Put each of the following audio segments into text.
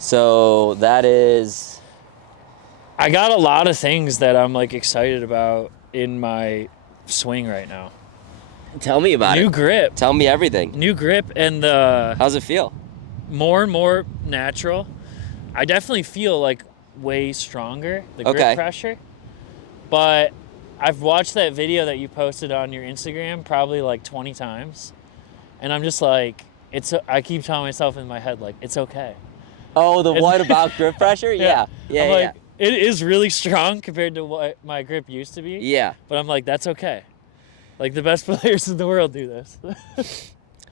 So that is... I got a lot of things that I'm like excited about in my swing right now. Tell me about it. New grip. Tell me everything. New grip and How's it feel? more and more natural. I definitely feel like way stronger, the grip pressure. But I've watched that video that you posted on your Instagram probably like 20 times. And I'm just like, I keep telling myself in my head, like, it's okay. Oh, the one about grip pressure? Yeah. Like, it is really strong compared to what my grip used to be. Yeah. But I'm like, that's okay. Like, the best players in the world do this.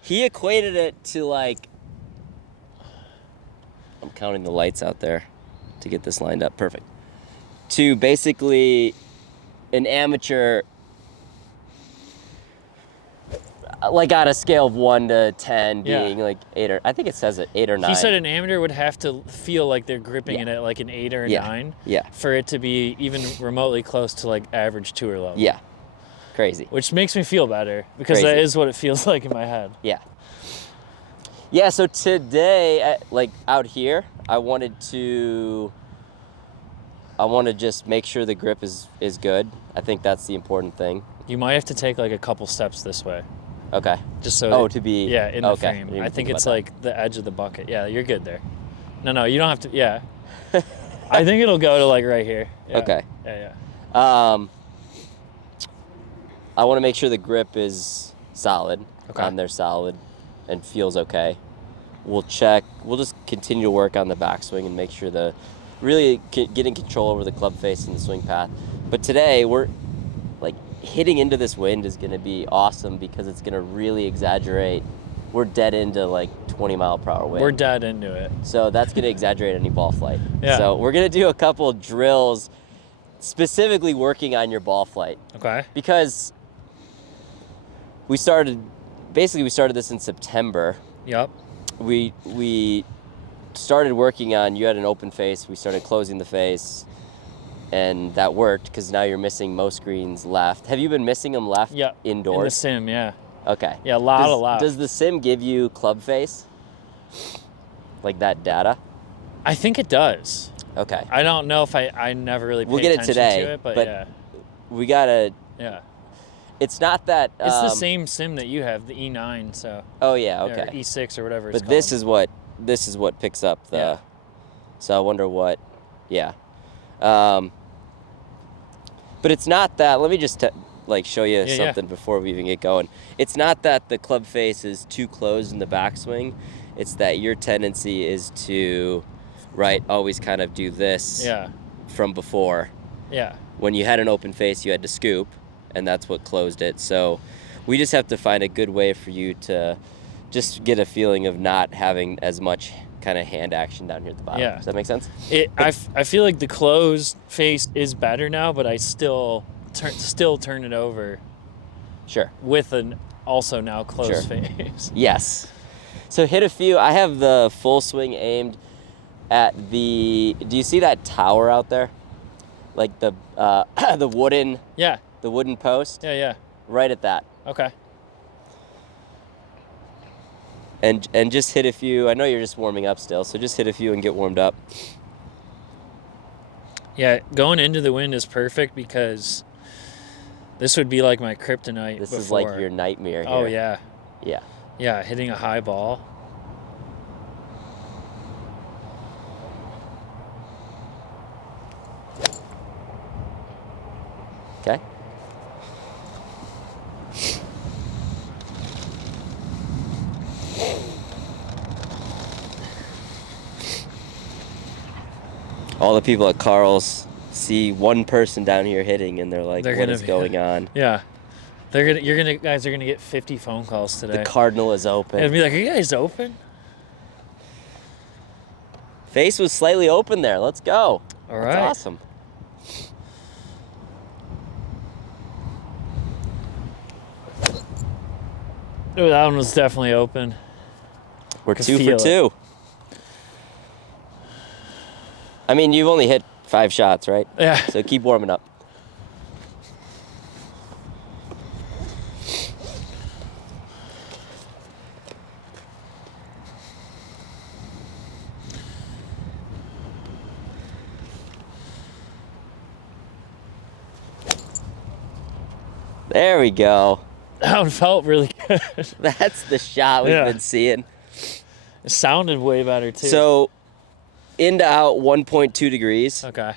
He equated it to, like... I'm counting the lights out there to get this lined up. Perfect. To basically an amateur... Like on a scale of 1 to 10 being like 8 or... I think it says it 8 or 9. He said an amateur would have to feel like they're gripping it at like an 8 or a 9 for it to be even remotely close to like average tour level. Yeah. Crazy. Which makes me feel better because that is what it feels like in my head. Yeah. Yeah, so today, like out here, I want to just make sure the grip is good. I think that's the important thing. You might have to take like a couple steps this way. Okay. Just so to be in the frame. I think it's like the edge of the bucket. Yeah, you're good there. No, you don't have to. Yeah. I think it'll go to like right here. Yeah. Okay. Yeah. I want to make sure the grip is solid. Okay. On there solid and feels okay. We'll check. We'll just continue to work on the backswing and make sure really getting control over the club face and the swing path. But today we're like hitting into this wind is going to be awesome because it's going to really exaggerate. We're dead into like 20 mile per hour wind. We're dead into it. So that's going to exaggerate any ball flight. Yeah. So we're going to do a couple of drills specifically working on your ball flight. Okay. Because we started this in September. Yep. We started working on, you had an open face, we started closing the face, and that worked because now you're missing most greens left. Have you been missing them left indoors? In the sim, yeah. Okay. Yeah, a lot. Does the sim give you club face? Like that data? I think it does. Okay. I don't know if I never really paid attention to it, but yeah. We gotta... Yeah. It's not that... it's the same sim that you have, the E9, so... Oh, yeah, okay. Or E6 or whatever it's but called. this is what picks up the... Yeah. So I wonder what... Yeah. But it's not that... Let me just show you something before we even get going. It's not that the club face is too closed in the backswing. It's that your tendency is to, always kind of do this from before. Yeah. When you had an open face, you had to scoop. And that's what closed it. So we just have to find a good way for you to just get a feeling of not having as much kind of hand action down here at the bottom. Yeah. Does that make sense? I feel like the closed face is better now, but I still turn it over. Sure. With an also now closed face. Yes. So hit a few. I have the full swing aimed at do you see that tower out there? Like the wooden... Yeah. The wooden post? Yeah. Right at that. Okay. And just hit a few. I know you're just warming up still, so just hit a few and get warmed up. Yeah, going into the wind is perfect because this would be like my kryptonite This before. is like your nightmare here. Oh, yeah. Yeah. Yeah, hitting a high ball. Okay. All the people at Carl's see one person down here hitting, and they're like, "What is going on?" Yeah, guys are gonna get 50 phone calls today. The Cardinal is open. And be like, "Are you guys open?" Face was slightly open there. Let's go. All right. That's awesome. Oh, that one was definitely open. We're 2 for 2. I mean, you've only hit 5 shots, right? Yeah. So keep warming up. There we go. That one felt really good. That's the shot we've been seeing. It sounded way better, too. So, in to out 1.2 degrees. Okay.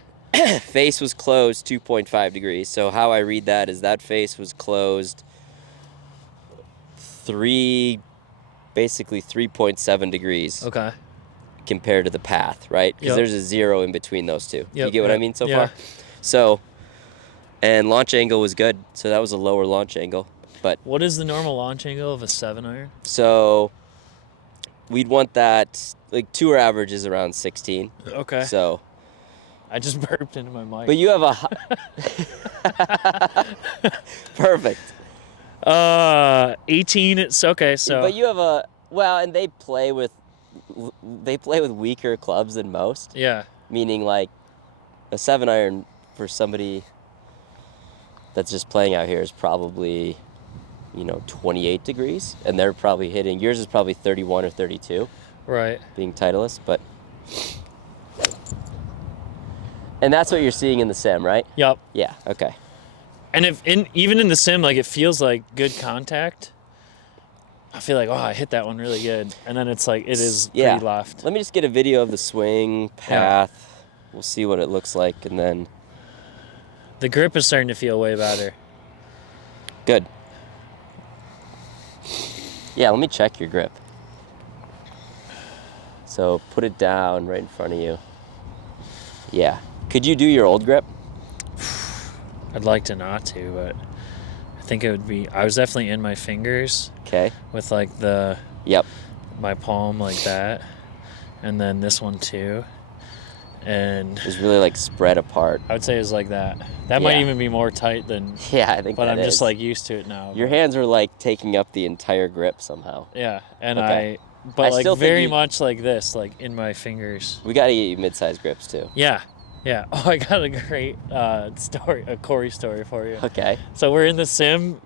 Face was closed 2.5 degrees. So how I read that is that face was closed basically 3.7 degrees. Okay. Compared to the path, right? Because there's a 0 in between those two. You get what I mean so far? So, and launch angle was good. So that was a lower launch angle. But what is the normal launch angle of a 7-iron? So we'd want that, like, tour average is around 16. Okay. So I just burped into my mic. But you have a perfect. 18. It's okay. So. But you have a and they play with weaker clubs than most. Yeah. Meaning, like, a 7-iron for somebody that's just playing out here is probably, 28 degrees, and they're probably hitting. Yours is probably 31 or 32. Right. Being Titleist, but. And that's what you're seeing in the sim, right? Yep. Yeah. Okay. And even in the sim, like, it feels like good contact. I feel like, I hit that one really good, and then it's like it is pretty left. Let me just get a video of the swing path. Yeah. We'll see what it looks like, and then the grip is starting to feel way better. Good. Yeah. Let me check your grip. So put it down right in front of you. Yeah. Could you do your old grip? I'd like to not to, but I think it would be. I was definitely in my fingers. Okay. With like my palm like that, and then this one too, and it was really like spread apart. I would say it was like that. That might even be more tight than. Yeah, I think. But I'm just like used to it now. Your hands are like taking up the entire grip somehow. Yeah, and But like very much like this, like in my fingers. We got to get you mid-sized grips too. Yeah. Yeah. Oh, I got a great story, a Corey story for you. Okay. So we're in the sim.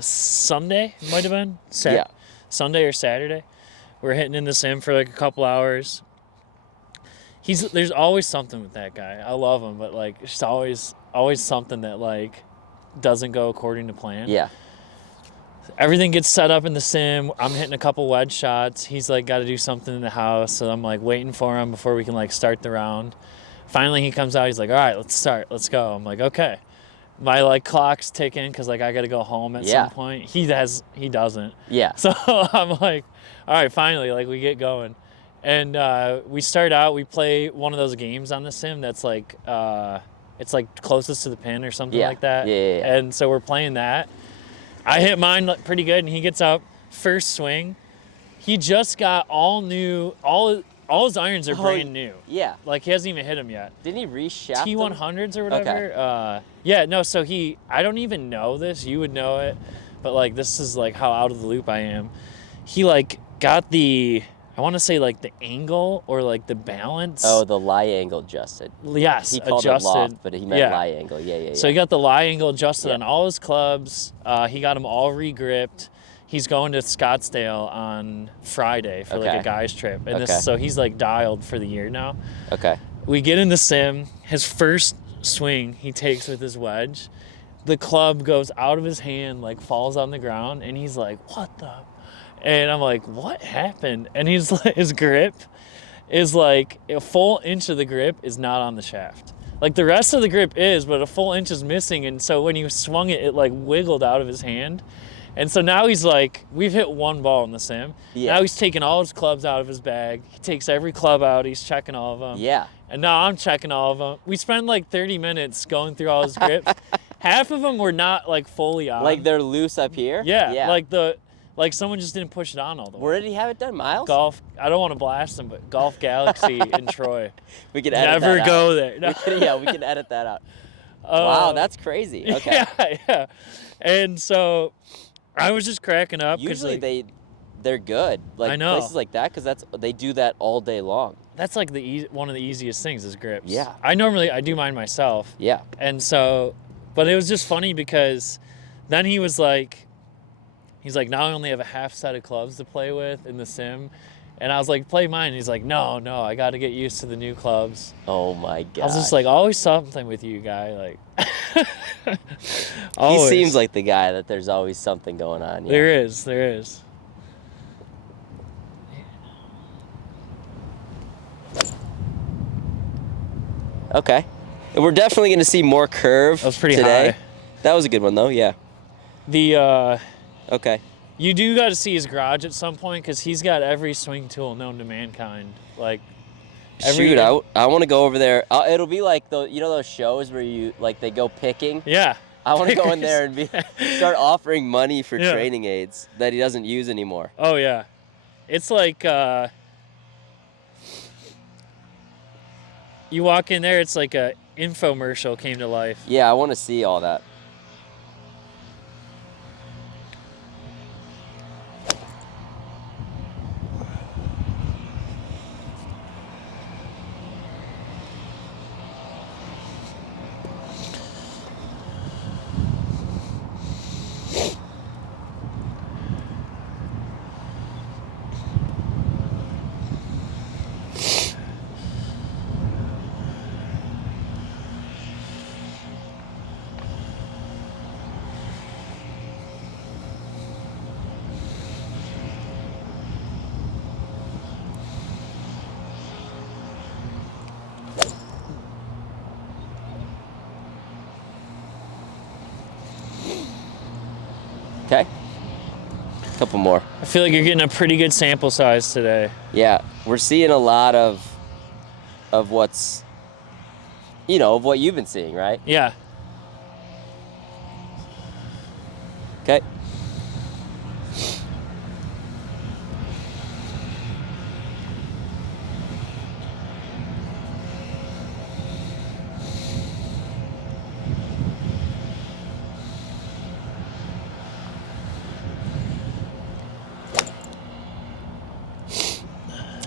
Sunday might have been. Sunday or Saturday. We're hitting in the sim for like a couple hours. There's always something with that guy. I love him, but like it's always something that like doesn't go according to plan. Yeah. Everything gets set up in the sim. I'm hitting a couple wedge shots. He's like got to do something in the house, so I'm like waiting for him before we can like start the round. Finally, he comes out. He's like, "All right, let's start. Let's go." I'm like, "Okay." My like clock's ticking because like I got to go home at some point. He doesn't. Yeah. So I'm like, "All right, finally, like we get going," and we start out. We play one of those games on the sim that's like, it's like closest to the pin or something like that. Yeah. And so we're playing that. I hit mine pretty good, and he gets up first swing. He just got all his irons are brand new. Yeah. Like, he hasn't even hit them yet. Didn't he reshaft T100s or whatever? Okay. So I don't even know this. You would know it. But, like, this is, like, how out of the loop I am. He, like, got I want to say, like, the angle or, like, the balance. Oh, the lie angle adjusted. Yes, he called adjusted. It loft, but he meant lie angle. Yeah. So he got the lie angle adjusted on all his clubs. He got them all re-gripped. He's going to Scottsdale on Friday for like a guy's trip. And so he's like dialed for the year now. Okay. We get in the sim. His first swing he takes with his wedge. The club goes out of his hand, like falls on the ground, and he's like, "What the?" And I'm like, "What happened?" And he's like, his grip is like a full inch of the grip is not on the shaft. Like the rest of the grip is, but a full inch is missing. And so when he swung it, it like wiggled out of his hand. And so now he's like, we've hit one ball in the sim. Yeah. Now he's taking all his clubs out of his bag. He takes every club out. He's checking all of them. Yeah. And now I'm checking all of them. We spend like 30 minutes going through all his grips. Half of them were not like fully on. Like they're loose up here? Yeah. Like someone just didn't push it on all the way. Where did he have it done? Miles? Golf. I don't want to blast him, but Golf Galaxy in Troy. We can edit Never that go out. there. No. We can edit that out. Wow, that's crazy. Okay. Yeah. And so I was just cracking up. Usually they're good. Like, I know. Places like that, because they do that all day long. That's like one of the easiest things is grips. Yeah. I do mine myself. Yeah. And so, but it was just funny because then he's like, now I only have a half set of clubs to play with in the sim. And I was like, play mine. He's like, no, I got to get used to the new clubs. Oh my god! I was just like, always something with you, guy. Like, he seems like the guy that there's always something going on. Yeah. There is. Okay, and we're definitely going to see more curve. That was pretty today. high. That was a good one though. Yeah. Okay. You do got to see his garage at some point because he's got every swing tool known to mankind. Like, shoot, I want to go over there. It'll be like those shows where you they go picking. Yeah. I want to go in there and start offering money for training aids that he doesn't use anymore. Oh yeah, it's like you walk in there, it's like a infomercial came to life. Yeah, I want to see all that. Okay. Couple more. I feel like you're getting a pretty good sample size today. Yeah, we're seeing a lot of what's, of what you've been seeing, right? Yeah. Okay.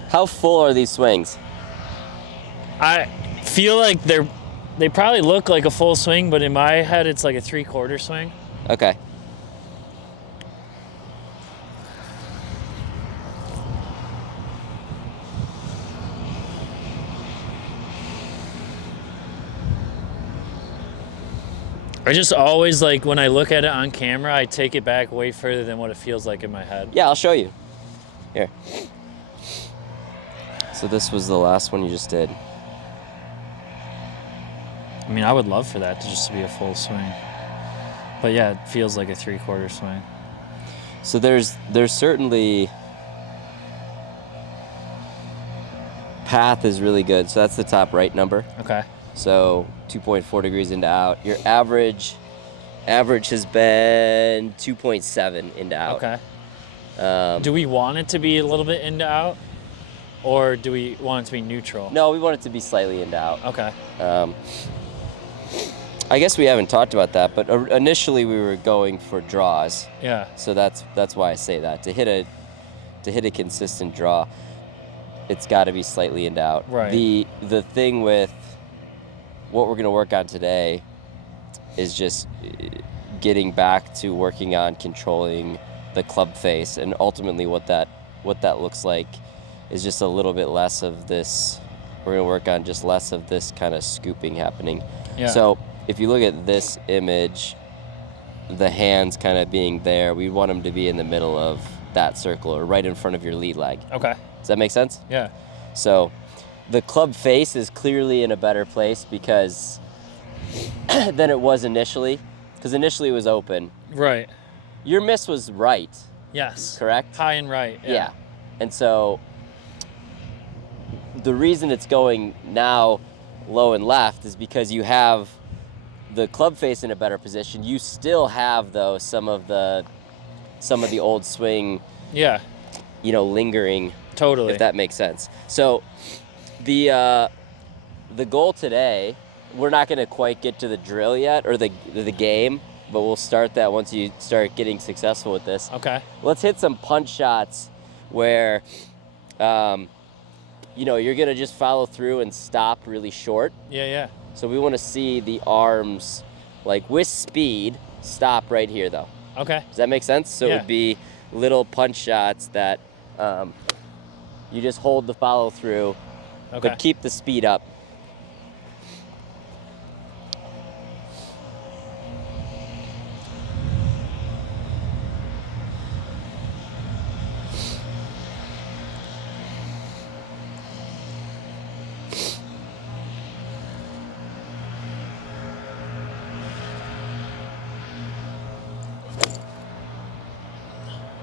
How full are these swings? I feel like they probably look like a full swing, but in my head it's like a 3/4 swing. Okay. I just always when I look at it on camera, I take it back way further than what it feels like in my head. Yeah, I'll show you. Here. So this was the last one you just did. I mean, I would love for that to just be a full swing. But yeah, it feels like a 3/4 swing. So there's certainly path is really good. So that's the top right number. Okay. So 2.4 degrees into out. Your average has been 2.7 into out. Okay. Do we want it to be a little bit into out? Or do we want it to be neutral? No, we want it to be slightly into out. Okay. I guess we haven't talked about that, but initially we were going for draws. Yeah. So that's why I say that. To hit a consistent draw, it's got to be slightly into out. Right. The thing with what we're going to work on today is just getting back to working on controlling the club face, and ultimately what that looks like is just a little bit less of this. We're going to work on just less of this kind of scooping happening. Yeah. So if you look at this image, the hands kind of being there, we want them to be in the middle of that circle or right in front of your lead leg. Okay. Does that make sense? Yeah. So the club face is clearly in a better place because than it was initially, because initially it was open. Right. Your miss was right. Yes. Correct? High and right. Yeah. And so the reason it's going now low and left is because you have the club face in a better position. You still have though some of the old swing, Yeah. Lingering. Totally. If that makes sense. So the goal today, we're not going to quite get to the drill yet or the game, but we'll start that once you start getting successful with this. Okay. Let's hit some punch shots where you're going to just follow through and stop really short. Yeah. So we want to see the arms, with speed, stop right here, though. Okay. Does that make sense? So Yeah. it would be little punch shots that, You just hold the follow through, but keep the speed up.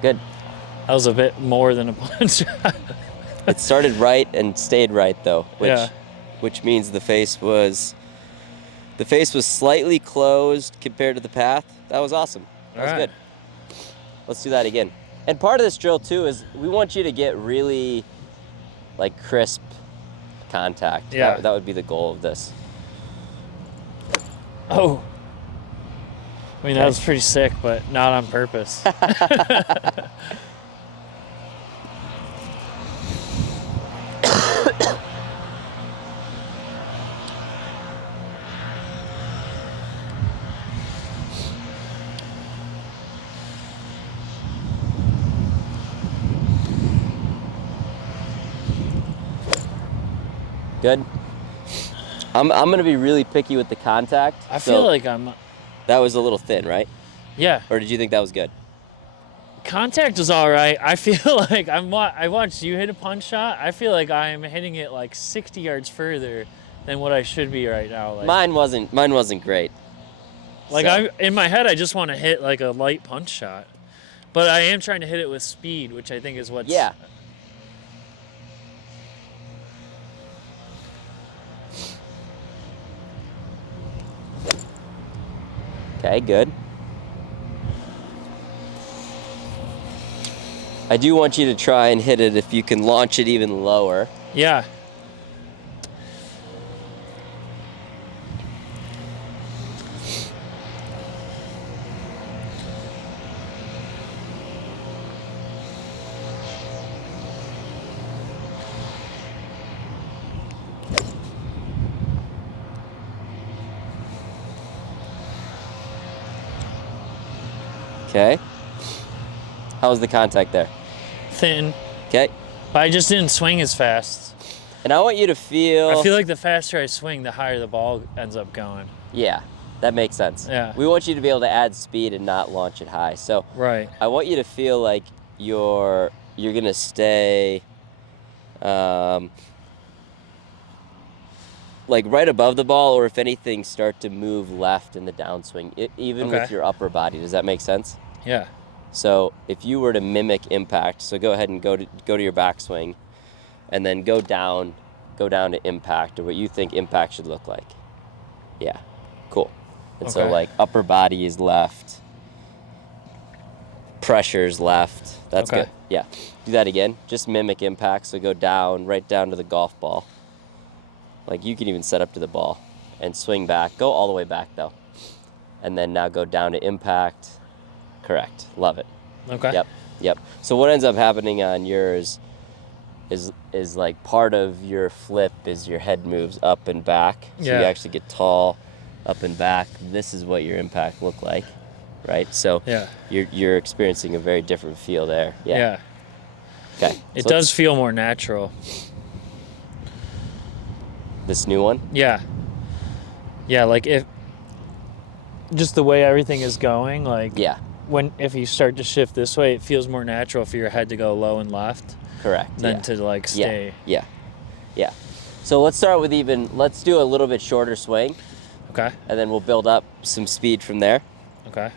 Good. That was a bit more than a punch. It started right and stayed right though, which means the face was slightly closed compared to the path. That was awesome. That was good. Let's do that again. And part of this drill too is we want you to get really like crisp contact. Yeah. That would be the goal of this. Oh. I mean, that was pretty sick, but not on purpose. Good. I'm gonna be really picky with the contact. I feel like I'm. That was a little thin, right? Yeah. Or did you think that was good? Contact was all right. I feel like I watched you hit a punch shot. I feel like I'm hitting it like 60 yards further than what I should be right now. Like, mine wasn't great. Like so. in my head, I just want to hit like a light punch shot, but I am trying to hit it with speed, which I think is what's. Yeah. Okay, good. I do want you to try and hit it if you can launch it even lower. Yeah. Okay. How was the contact there? Thin. Okay. But I just didn't swing as fast. And I want you to feel... I feel like the faster I swing, the higher the ball ends up going. Yeah, that makes sense. Yeah. We want you to be able to add speed and not launch it high. So right. I want you to feel like you're gonna stay like right above the ball, or if anything, start to move left in the downswing, even with your upper body. Does that make sense? Yeah. So if you were to mimic impact, so go ahead and go to your backswing, and then go down to impact, or what you think impact should look like. Yeah, cool. And so like upper body is left, pressure's left. That's good. Yeah, do that again. Just mimic impact. So go down, right down to the golf ball. Like you can even set up to the ball and swing back. Go all the way back though, and then now go down to impact. Correct. Love it. Okay. Yep. So what ends up happening on yours is like part of your flip is your head moves up and back. So you actually get tall, up and back. This is what your impact look like, right? So you're experiencing a very different feel there. Yeah. Okay. It does feel more natural. This new one? Yeah. Yeah, like if just the way everything is going, like if you start to shift this way, it feels more natural for your head to go low and left. Correct. Than to like stay. Yeah. So let's start with let's do a little bit shorter swing. Okay. And then we'll build up some speed from there. Okay.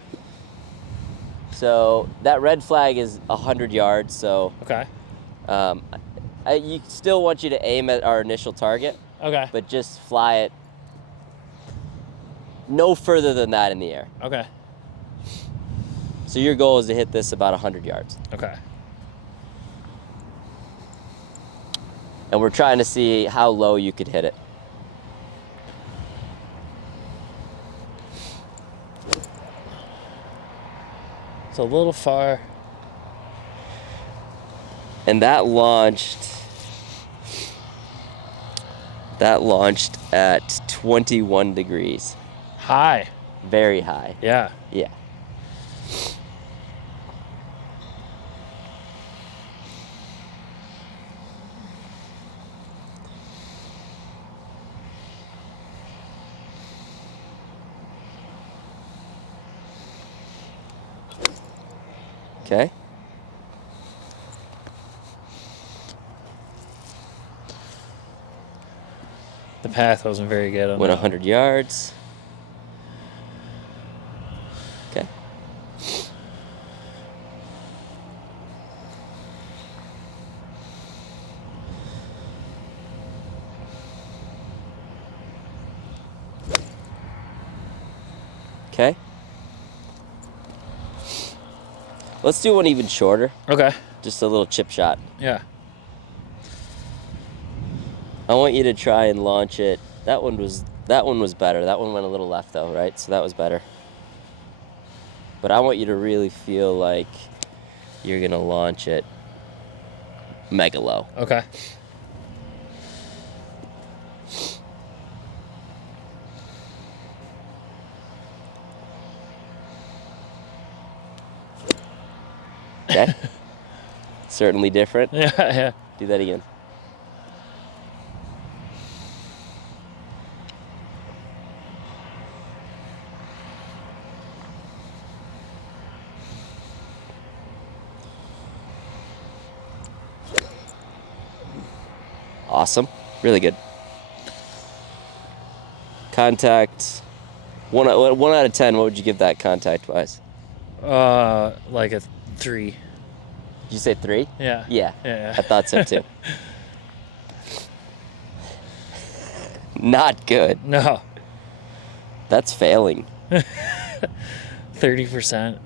So that red flag is 100 yards. So you still want you to aim at our initial target. Okay. But just fly it no further than that in the air. Okay. So your goal is to hit this about 100 yards. Okay. And we're trying to see how low you could hit it. It's a little far. And that launched at 21 degrees. High. Very high. Yeah. Yeah. Okay. The path wasn't very good on Went that 100 yards. Okay. Okay. Let's do one even shorter. Okay. Just a little chip shot. Yeah. I want you to try and launch it. That one was better. That one went a little left though, right? So that was better. But I want you to really feel like you're gonna launch it mega low. Okay. Okay. Certainly different. Yeah, yeah. Do that again. Awesome. Really good. Contact. One out of 10, what would you give that contact-wise? Like a 3. Did you say 3? Yeah. Yeah. Yeah. I thought so too. Not good. No. That's failing. 30%.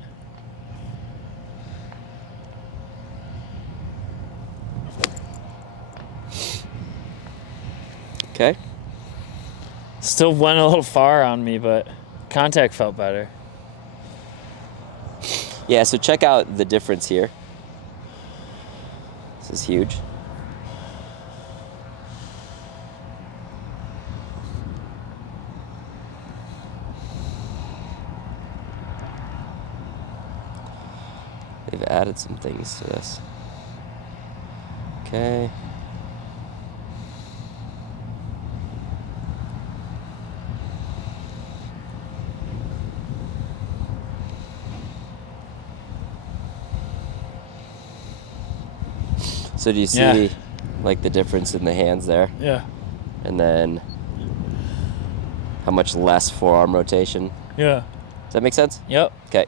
Okay. Still went a little far on me, but contact felt better. Yeah, so check out the difference here. This is huge. They've added some things to this. Okay. So do you see like the difference in the hands there? Yeah. And then how much less forearm rotation? Yeah. Does that make sense? Yep. Okay.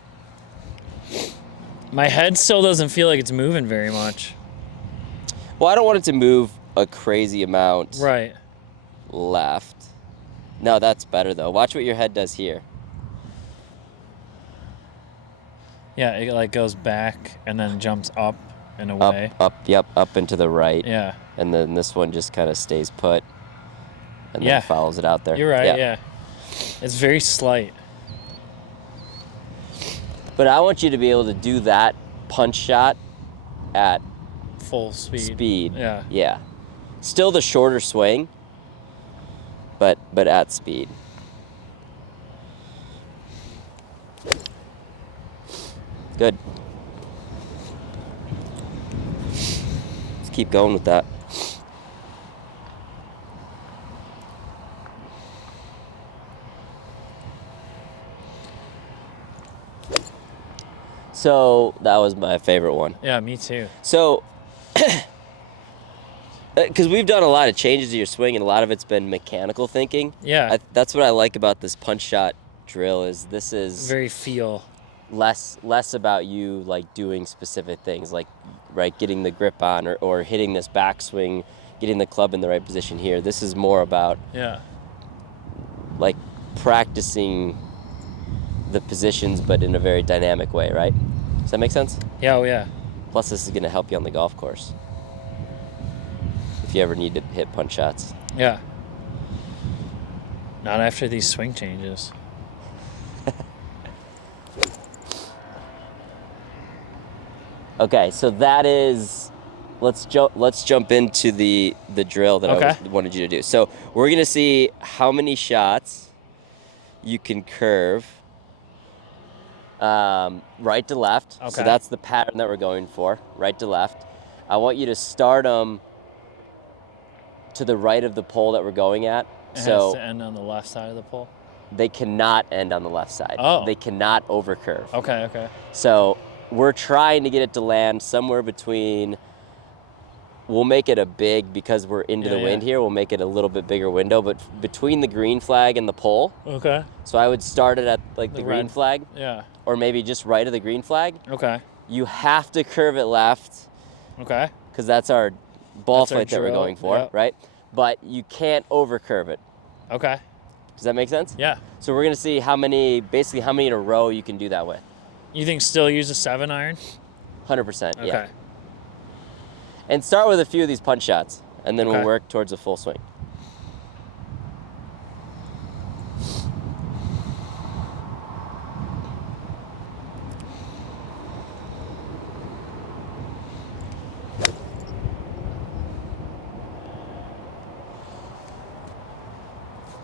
My head still doesn't feel like it's moving very much. Well, I don't want it to move a crazy amount Right. left. No, that's better though. Watch what your head does here. Yeah, it like goes back and then jumps up and away. Up and to the right. Yeah. And then this one just kind of stays put and Yeah. then follows it out there. You're right, yeah. It's very slight. But I want you to be able to do that punch shot at Full speed. speed. Yeah. Still the shorter swing, but at speed. Good. Let's keep going with that. So that was my favorite one. Yeah, me too. So, because we've done a lot of changes to your swing, and a lot of it's been mechanical thinking. Yeah. That's what I like about this punch shot drill. Is this is Very feel. less about you like doing specific things, like right getting the grip on or hitting this backswing, getting the club in the right position here. This is more about like practicing the positions, but in a very dynamic way, right? Does that make sense? Yeah, oh yeah. Plus, this is going to help you on the golf course if you ever need to hit punch shots. Yeah. Not after these swing changes. Okay, so that is. Let's jump into the drill that I wanted you to do. So we're going to see how many shots you can curve right to left. Okay. So that's the pattern that we're going for, right to left. I want you to start them to the right of the pole that we're going at. It So has to end on the left side of the pole? they cannot end on the left side. Oh. They cannot overcurve. Okay. So we're trying to get it to land somewhere between. We'll make it a big, because we're into the wind here, we'll make it a little bit bigger window, but between the green flag and the pole. Okay. So I would start it at like the green flag. Yeah. Or maybe just right of the green flag. Okay. You have to curve it left. Okay. Because that's our ball flight that we're drill. going for, right? But you can't over curve it. Okay. Does that make sense? Yeah. So we're gonna see how many in a row you can do that with. You think still use a 7-iron? 100%. Okay. Yeah. And start with a few of these punch shots, and then we'll work towards a full swing.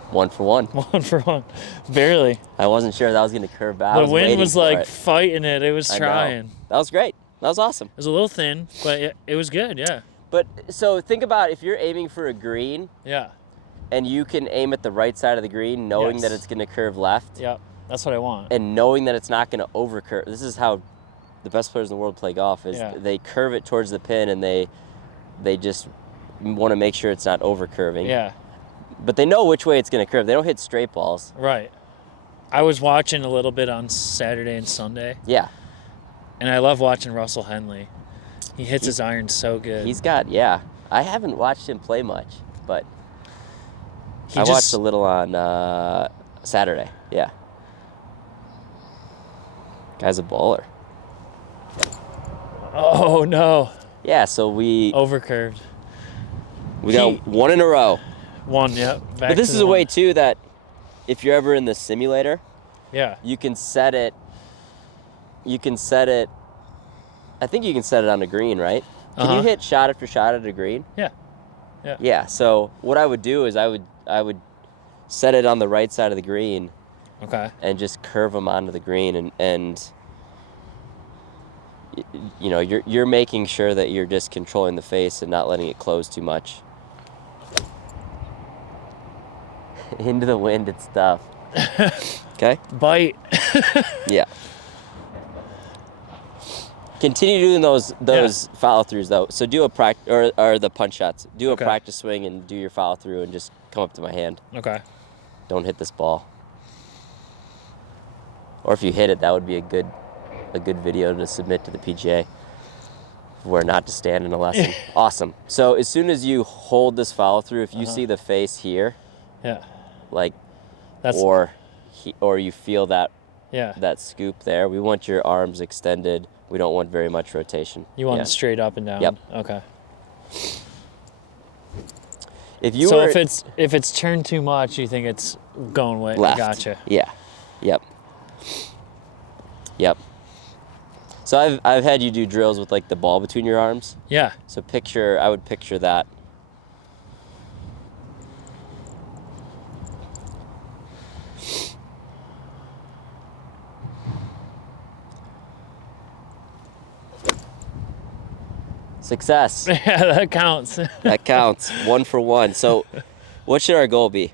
One for one. 1 for 1. Barely. I wasn't sure that was going to curve back. The wind was like fighting it. It was trying. That was great. That was awesome. It was a little thin, but it was good, yeah. But so think about if you're aiming for a green. Yeah. And you can aim at the right side of the green knowing that it's going to curve left. Yep. That's what I want. And knowing that it's not going to over curve. This is how the best players in the world play golf is they curve it towards the pin and they just want to make sure it's not over curving. Yeah. But they know which way it's going to curve. They don't hit straight balls. Right. I was watching a little bit on Saturday and Sunday. Yeah. And I love watching Russell Henley. He hits his iron so good. He's got, I haven't watched him play much, but I watched a little on Saturday. Yeah. Guy's a baller. Oh, no. Yeah, so we overcurved. We got one in a row. One, yep. But this is a way, too, that if you're ever in the simulator, you can set it. I think you can set it on a green, right? Can you hit shot after shot at a green? Yeah. Yeah, so what I would do is I would set it on the right side of the green. Okay. And just curve them onto the green, and you know, you're making sure that you're just controlling the face and not letting it close too much. Into the wind, it's tough. Okay? Bite. Yeah. Continue doing those follow throughs though. So do a practice or the punch shots. Do a practice swing and do your follow through and just come up to my hand. Okay. Don't hit this ball. Or if you hit it, that would be a good video to submit to the PGA. Where not to stand in a lesson. Awesome. So as soon as you hold this follow through, if you see the face here, like, or you feel that that scoop there, we want your arms extended. We don't want very much rotation. You want it straight up and down. Yep. Okay. If it's turned too much, you think it's going way left. Gotcha. Yeah. Yep. So I've had you do drills with like the ball between your arms. Yeah. So I would picture that. Success. Yeah, that counts. That counts. 1 for 1. So what should our goal be?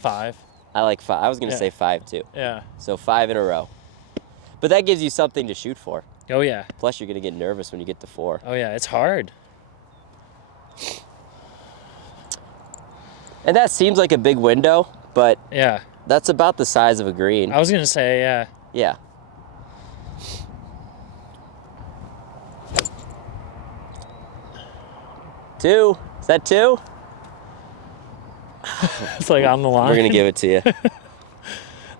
5. I like 5. I was going to say 5 too. Yeah. So 5 in a row. But that gives you something to shoot for. Oh, yeah. Plus, you're going to get nervous when you get to 4. Oh, yeah. It's hard. And that seems like a big window, but that's about the size of a green. I was going to say, yeah. Yeah. Two. Is that 2? It's like on the line. We're going to give it to you.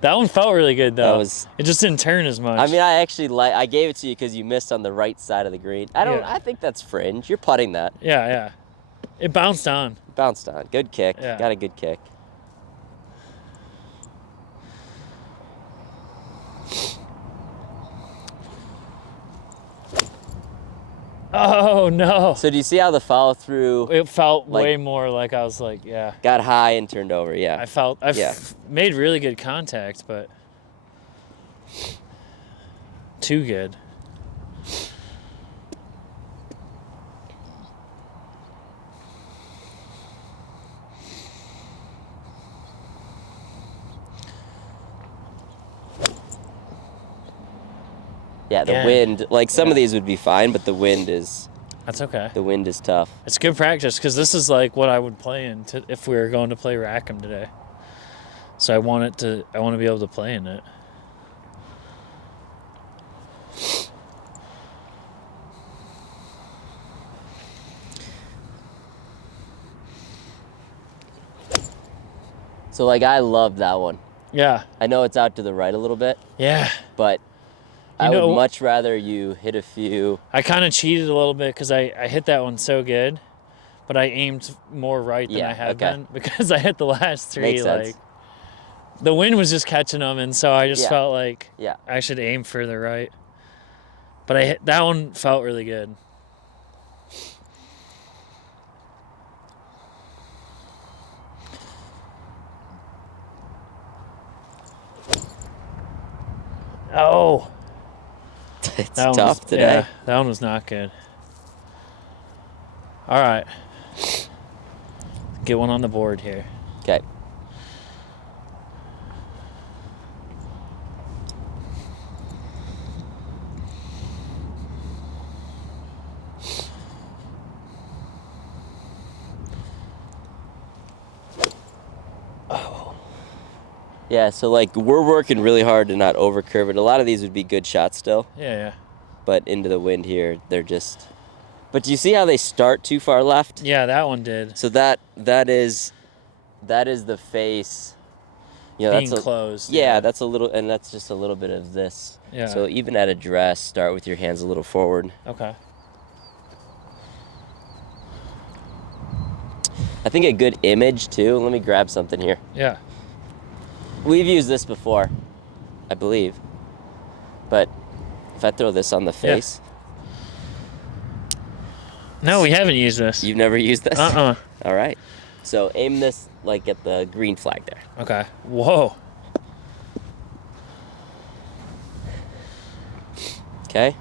That one felt really good, though. It just didn't turn as much. I mean, I gave it to you because you missed on the right side of the green. I think that's fringe. You're putting that. Yeah. It bounced on. Bounced on. Good kick. Yeah. Got a good kick. Oh, no. So do you see how the follow through? It felt way more like I was like, got high and turned over, yeah. I made really good contact, but too good. Yeah, the wind, like some of these would be fine, but the wind is... That's okay. The wind is tough. It's good practice because this is like what I would play in if we were going to play Rackham today. So I want to be able to play in it. So, like, I love that one. Yeah. I know it's out to the right a little bit. Yeah. But I would much rather you hit a few. I kind of cheated a little bit because I hit that one so good, but I aimed more right than I had been because I hit the last three. Makes sense. The wind was just catching them, and so I just felt like I should aim further right. But that one felt really good. Oh. It's tough today. Yeah, that one was not good. All right. Get one on the board here. Okay. Yeah, so like we're working really hard to not overcurve it. A lot of these would be good shots still. Yeah. But into the wind here, they're just... But do you see how they start too far left? Yeah, that one did. So that is the face. You know, being that's closed. Yeah, that's a little, and that's just a little bit of this. Yeah. So even at address, start with your hands a little forward. Okay. I think a good image too. Let me grab something here. Yeah. We've used this before, I believe. But if I throw this on the face. No, we haven't used this. You've never used this? Uh-uh. All right. So aim this like at the green flag there. Okay. Whoa. Okay.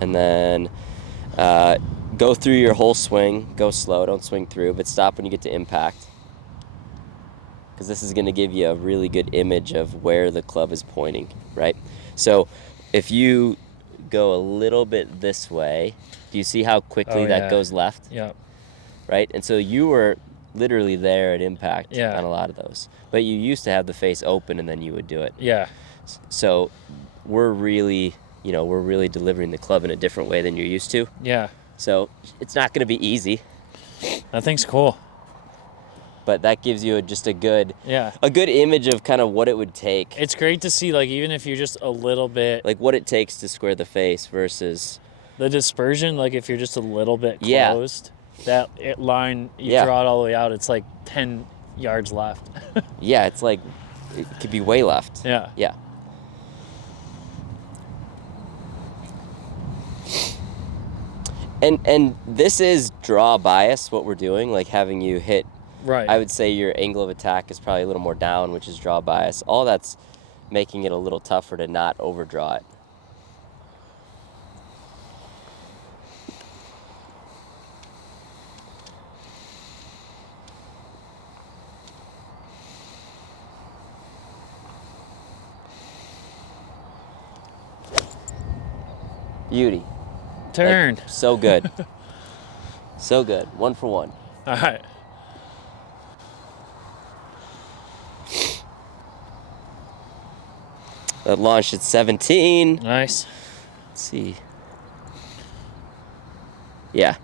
And then go through your whole swing. Go slow. Don't swing through, but stop when you get to impact. Because this is going to give you a really good image of where the club is pointing, right? So if you go a little bit this way, do you see how quickly that goes left? Yep. Right? And so you were literally there at impact on a lot of those. But you used to have the face open and then you would do it. Yeah. So we're really delivering the club in a different way than you're used to. Yeah. So it's not going to be easy. That thing's cool. But that gives you just a good image of kind of what it would take. It's great to see, like, even if you're just a little bit... Like, what it takes to square the face versus... The dispersion, like, if you're just a little bit closed, that line, you draw it all the way out, it's like 10 yards left. Yeah, it's like, it could be way left. Yeah. Yeah. And this is draw bias, what we're doing, like having you hit... Right. I would say your angle of attack is probably a little more down, which is draw bias. All that's making it a little tougher to not overdraw it. Beauty. Turn. Like, so good. So good. 1 for 1. All right. That launched at 17. Nice. Let's see. Yeah.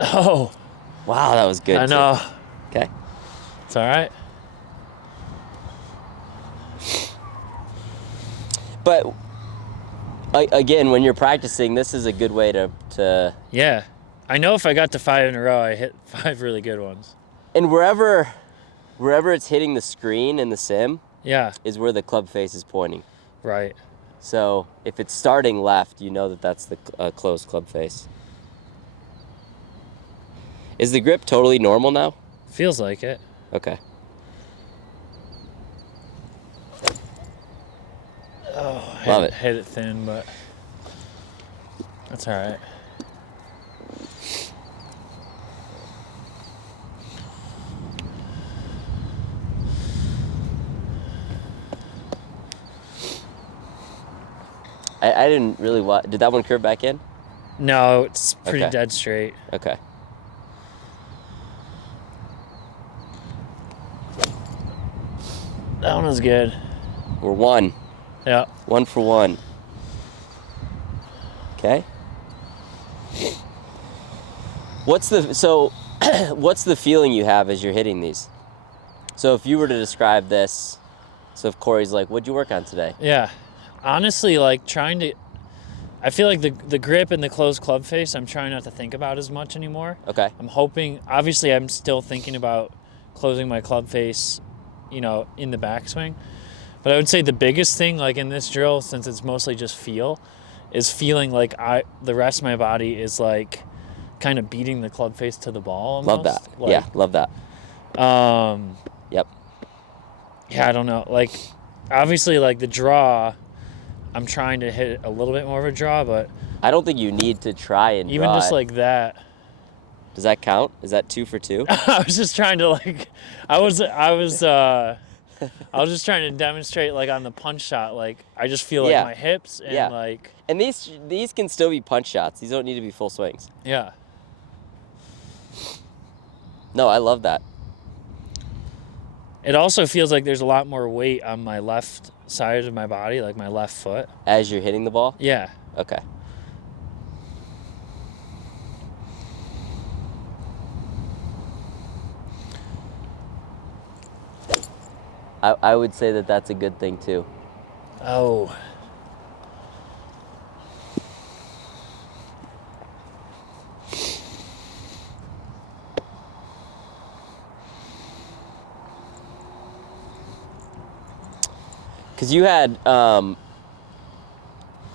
Oh. Wow, that was good. I know. Okay. It's all right. But again, when you're practicing, this is a good way to... Yeah. I know if I got to 5 in a row, I hit 5 really good ones. And wherever it's hitting the screen in the sim is where the club face is pointing. Right. So if it's starting left, you know that that's the closed club face. Is the grip totally normal now? Feels like it. Okay. Oh, Love it. Hit it thin, but that's all right. I didn't really watch. Did that one curve back in? No, it's pretty Okay. dead straight. Okay. That one was good. We're 1. Yeah. 1 for 1. Okay. What's the feeling you have as you're hitting these? So if you were to describe this, so if Corey's like, what'd you work on today? Yeah. Honestly, like I feel like the grip and the closed club face, I'm trying not to think about as much anymore. Okay. I'm hoping, obviously I'm still thinking about closing my club face, in the backswing. But I would say the biggest thing, like in this drill, since it's mostly just feel, is feeling like the rest of my body is like kind of beating the club face to the ball almost. Love that. Like, yeah, love that. Yep. Yeah, I don't know. Like, obviously, like the draw, I'm trying to hit a little bit more of a draw, but I don't think you need to try and even draw just it. like that. Does that count? Is that 2 for 2? I was just trying to like, I was just trying to demonstrate like on the punch shot, like I just feel like Yeah. my hips and Yeah. like. And these can still be punch shots. These don't need to be full swings. Yeah. No, I love that. It also feels like there's a lot more weight on my left side of my body, like my left foot. As you're hitting the ball? Yeah. Okay. I would say that that's a good thing too. Oh. Because you had, I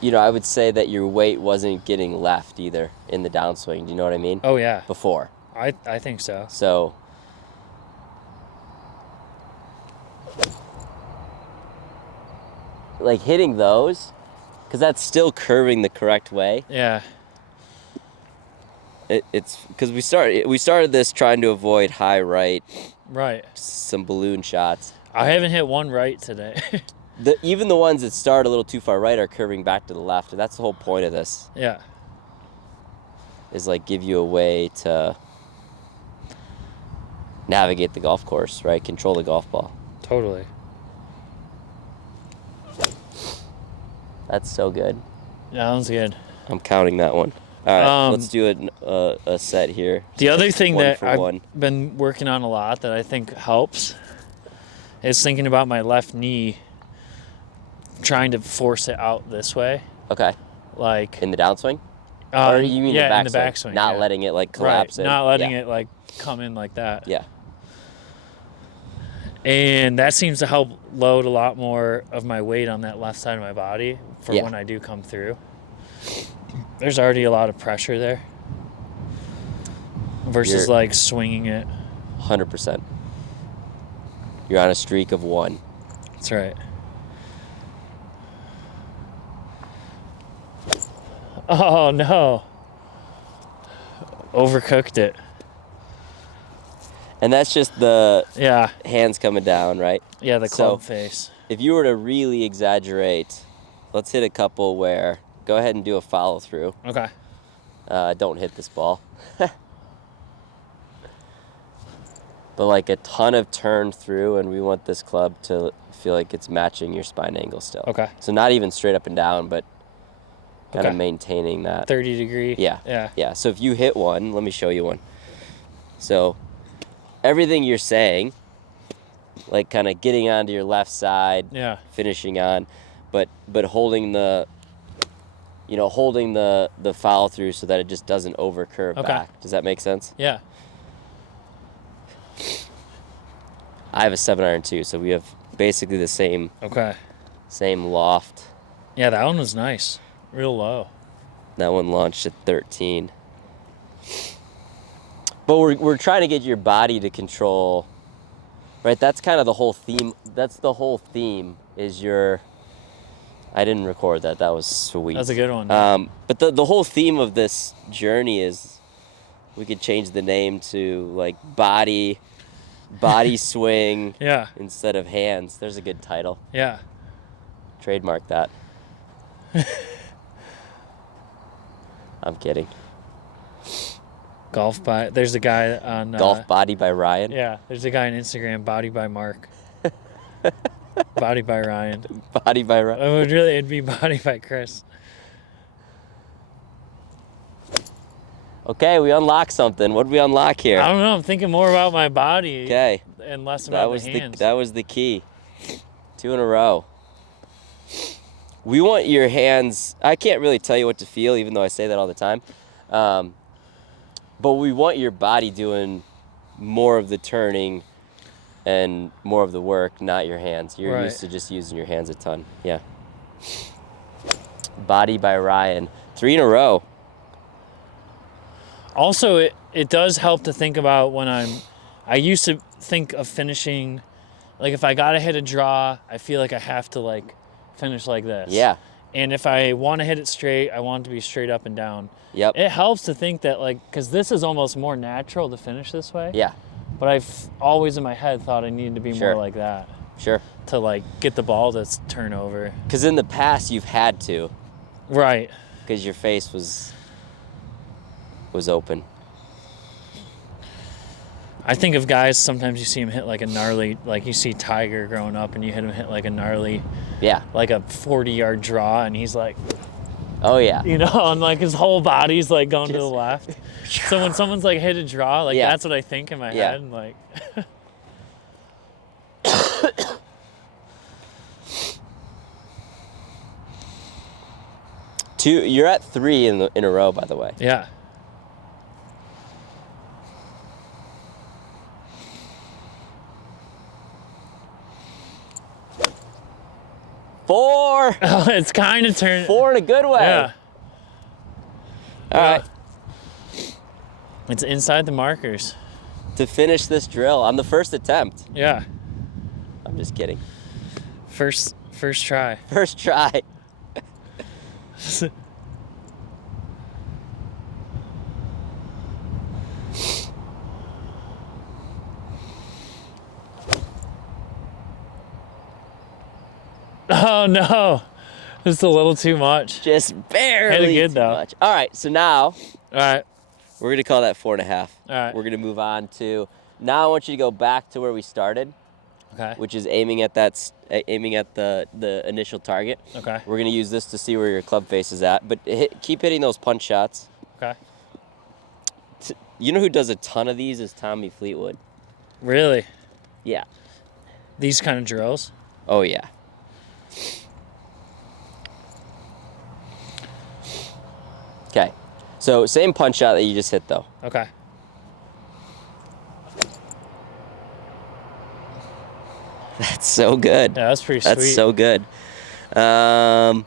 would say that your weight wasn't getting left either in the downswing. Do you know what I mean? Oh yeah. Before. I think so. So, like hitting those, because that's still curving the correct way. Yeah. It's because we started this trying to avoid high right, Right. some balloon shots. I haven't hit one right today. Even the ones that start a little too far right are curving back to the left, and that's the whole point of this. Yeah. Is like give you a way to navigate the golf course, right? Control the golf ball. Totally. That's so good. Yeah, that one's good. I'm counting that one. All right, let's do a set here. The other thing One that for I've one. been working on a lot that I think helps is thinking about my left knee, trying to force it out this way. Okay. Like In the downswing? Or you mean yeah, the backswing? in the backswing. Not yeah. letting it like collapse right. in. Not letting Yeah. it like come in like that. Yeah. And that seems to help load a lot more of my weight on that left side of my body for Yeah. when I do come through. There's already a lot of pressure there versus like swinging it. 100%. You're on a streak of 1. That's right. Oh no. Overcooked it. And that's just the Yeah. hands coming down, right? Yeah, the So- club face. If you were to really exaggerate, let's hit a couple where, go ahead and do a follow through. Okay. Don't hit this ball. But like a ton of turn through, and we want this club to feel like it's matching your spine angle still. Okay. So not even straight up and down, but kind of Okay. maintaining that. 30 degree. Yeah. Yeah. Yeah. So if you hit one, let me show you one. So everything you're saying, like kind of getting onto your left side, Yeah. finishing on, but holding the follow through so that it just doesn't over curve Okay. back. Does that make sense? Yeah. I have a 7-iron too, so we have basically the same Okay. loft. Yeah, that one was nice. Real low. That one launched at 13. But we're trying to get your body to control, right? That's kind of the whole theme. That's the whole theme is your. I didn't record that. That was sweet. That's a good one. But the whole theme of this journey is, we could change the name to like body swing Yeah. instead of hands. There's a good title. Yeah. Trademark that. I'm kidding. There's a guy on... Golf Body by Ryan? Yeah, there's a guy on Instagram, Body by Mark. Body by Ryan. Body by Ryan. It'd be Body by Chris. Okay, we unlocked something. What did we unlock here? I don't know. I'm thinking more about my body. Okay. And less about the hands. That was the key. 2 in a row. We want your hands... I can't really tell you what to feel, even though I say that all the time. But we want your body doing more of the turning and more of the work, not your hands. You're used to just using your hands a ton. Yeah. Body by Ryan. 3 in a row. Also, it does help to think about when I used to think of finishing, like if I gotta hit a draw, I feel like I have to like finish like this. Yeah. And if I want to hit it straight, I want it to be straight up and down. Yep. It helps to think that, like, because this is almost more natural to finish this way. Yeah. But I've always in my head thought I needed to be more like that. Sure. To, like, get the ball to turn over. Because in the past, you've had to. Right. Because your face was open. I think of guys, sometimes you see him hit like a gnarly, like you see Tiger growing up and you hit him hit like a gnarly, like a 40-yard draw, and he's like, oh yeah, you know, and like his whole body's like going to the left. So when someone's like hit a draw, like that's what I think in my head, and like. You're at 3 in a row, by the way. Yeah. Four. Oh, it's kind of turned. 4 in a good way. Yeah. All right. It's inside the markers. To finish this drill on the first attempt. Yeah. I'm just kidding. First try. First try. Oh no, just a little too much. Just barely Hit it good, too though. much. All right, so now All right. we're gonna call that 4.5. All right. We're gonna move on to now. I want you to go back to where we started, Okay. which is aiming at the initial target. Okay. We're gonna use this to see where your club face is at, but keep hitting those punch shots. Okay. You know who does a ton of these is Tommy Fleetwood. Really? Yeah. These kind of drills? Oh yeah. Okay, so same punch shot that you just hit though. Okay. That's so good. Yeah, that's pretty sweet. That's so good. Launch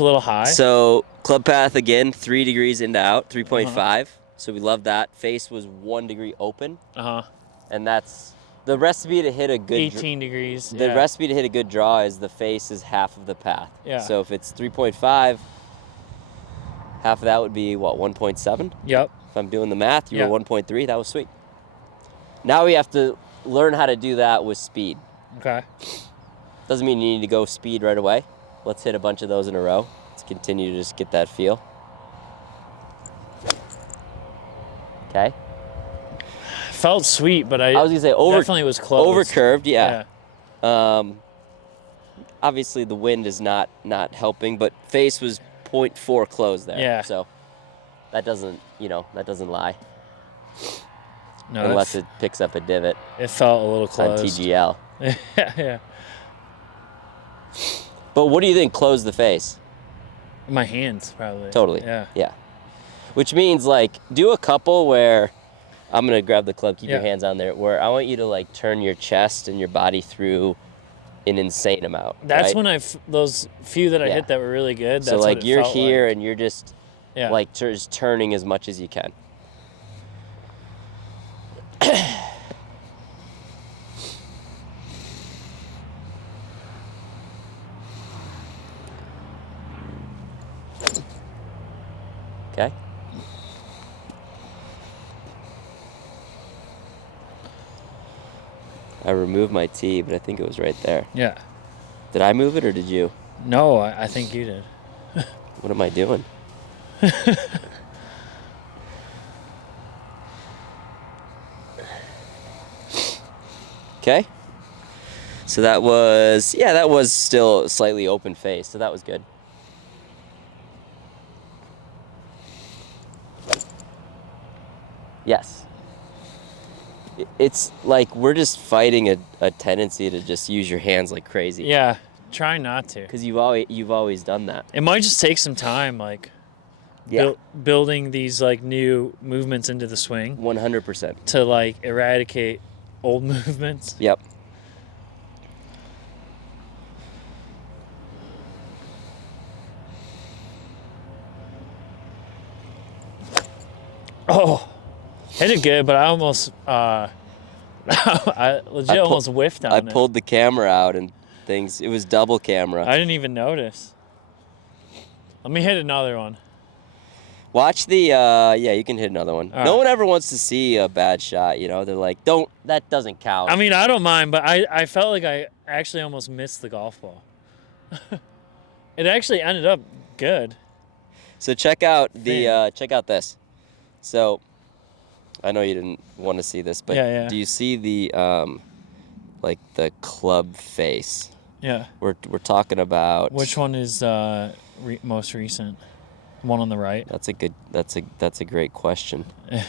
a little high. So club path again, 3 degrees into out, 3.5. So we love that. Face was 1 degree open. And that's the recipe to hit a good 18 degrees. The recipe to hit a good draw is the face is half of the path. Yeah. So if it's 3.5, half of that would be what, 1.7? Yep. If I'm doing the math, you were 1.3. That was sweet. Now we have to learn how to do that with speed. Okay. Doesn't mean you need to go speed right away. Let's hit a bunch of those in a row. Let's continue to just get that feel. Okay. Felt sweet, but I was gonna say definitely was close. Over curved, yeah. Obviously the wind is not helping, but face was 0.4 close there. Yeah. So that doesn't lie. No, unless it picks up a divot. It felt a little close. On TGL. Yeah. But what do you think closed the face? My hands, probably. Totally. Yeah. Which means, like, do a couple where I'm going to grab the club, keep your hands on there, where I want you to, like, turn your chest and your body through an insane amount. That's right? when those few that I hit that were really good. That's so, like, what it you're felt here like. and you're just, like, just turning as much as you can. Okay. I removed my tee, but I think it was right there. Yeah. Did I move it or did you? No, I think you did. What am I doing? Okay. So that was still slightly open face, so that was good. Yes. It's like we're just fighting a tendency to just use your hands like crazy. Yeah, try not to. Because you've always done that. It might just take some time, like building these like new movements into the swing. 100%. To like eradicate old movements. Yep. Oh, hit it good, but I almost, I almost whiffed on it. I pulled the camera out and things. It was double camera. I didn't even notice. Let me hit another one. Watch the, yeah, you can hit another one. All no right. one ever wants to see a bad shot, you know? They're like, that doesn't count. I mean, I don't mind, but I felt like I actually almost missed the golf ball. It actually ended up good. So check out this. So, I know you didn't want to see this, but Yeah. do you see the, like the club face? Yeah. We're talking about. Which one is most recent? One on the right. That's a great question.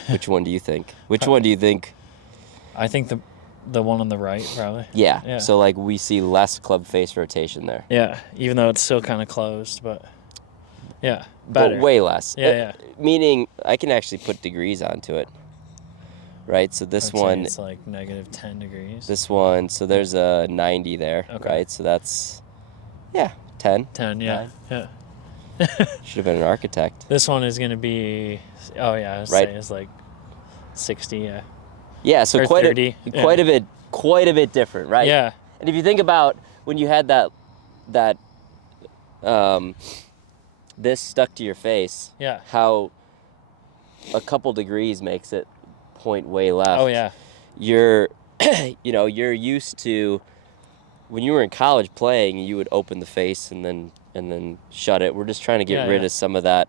Which one do you think? Which one do you think? I think the one on the right probably. Yeah. So like we see less club face rotation there. Yeah, even though it's still kind of closed, but yeah, better. But way less. Yeah. Meaning I can actually put degrees onto it. Right? So this one it's like negative 10 degrees. This one, so there's a 90 there, okay. Right? So that's 10. 10, yeah. 9. Should have been an architect. This one is going to be I was right. say it's like 60, yeah. Yeah, so or quite 30. Quite a bit different, right? Yeah. And if you think about when you had that this stuck to your face, yeah, how a couple degrees makes it point way left. Oh yeah. You're you're used to when you were in college playing, you would open the face and then shut it. We're just trying to get rid of some of that,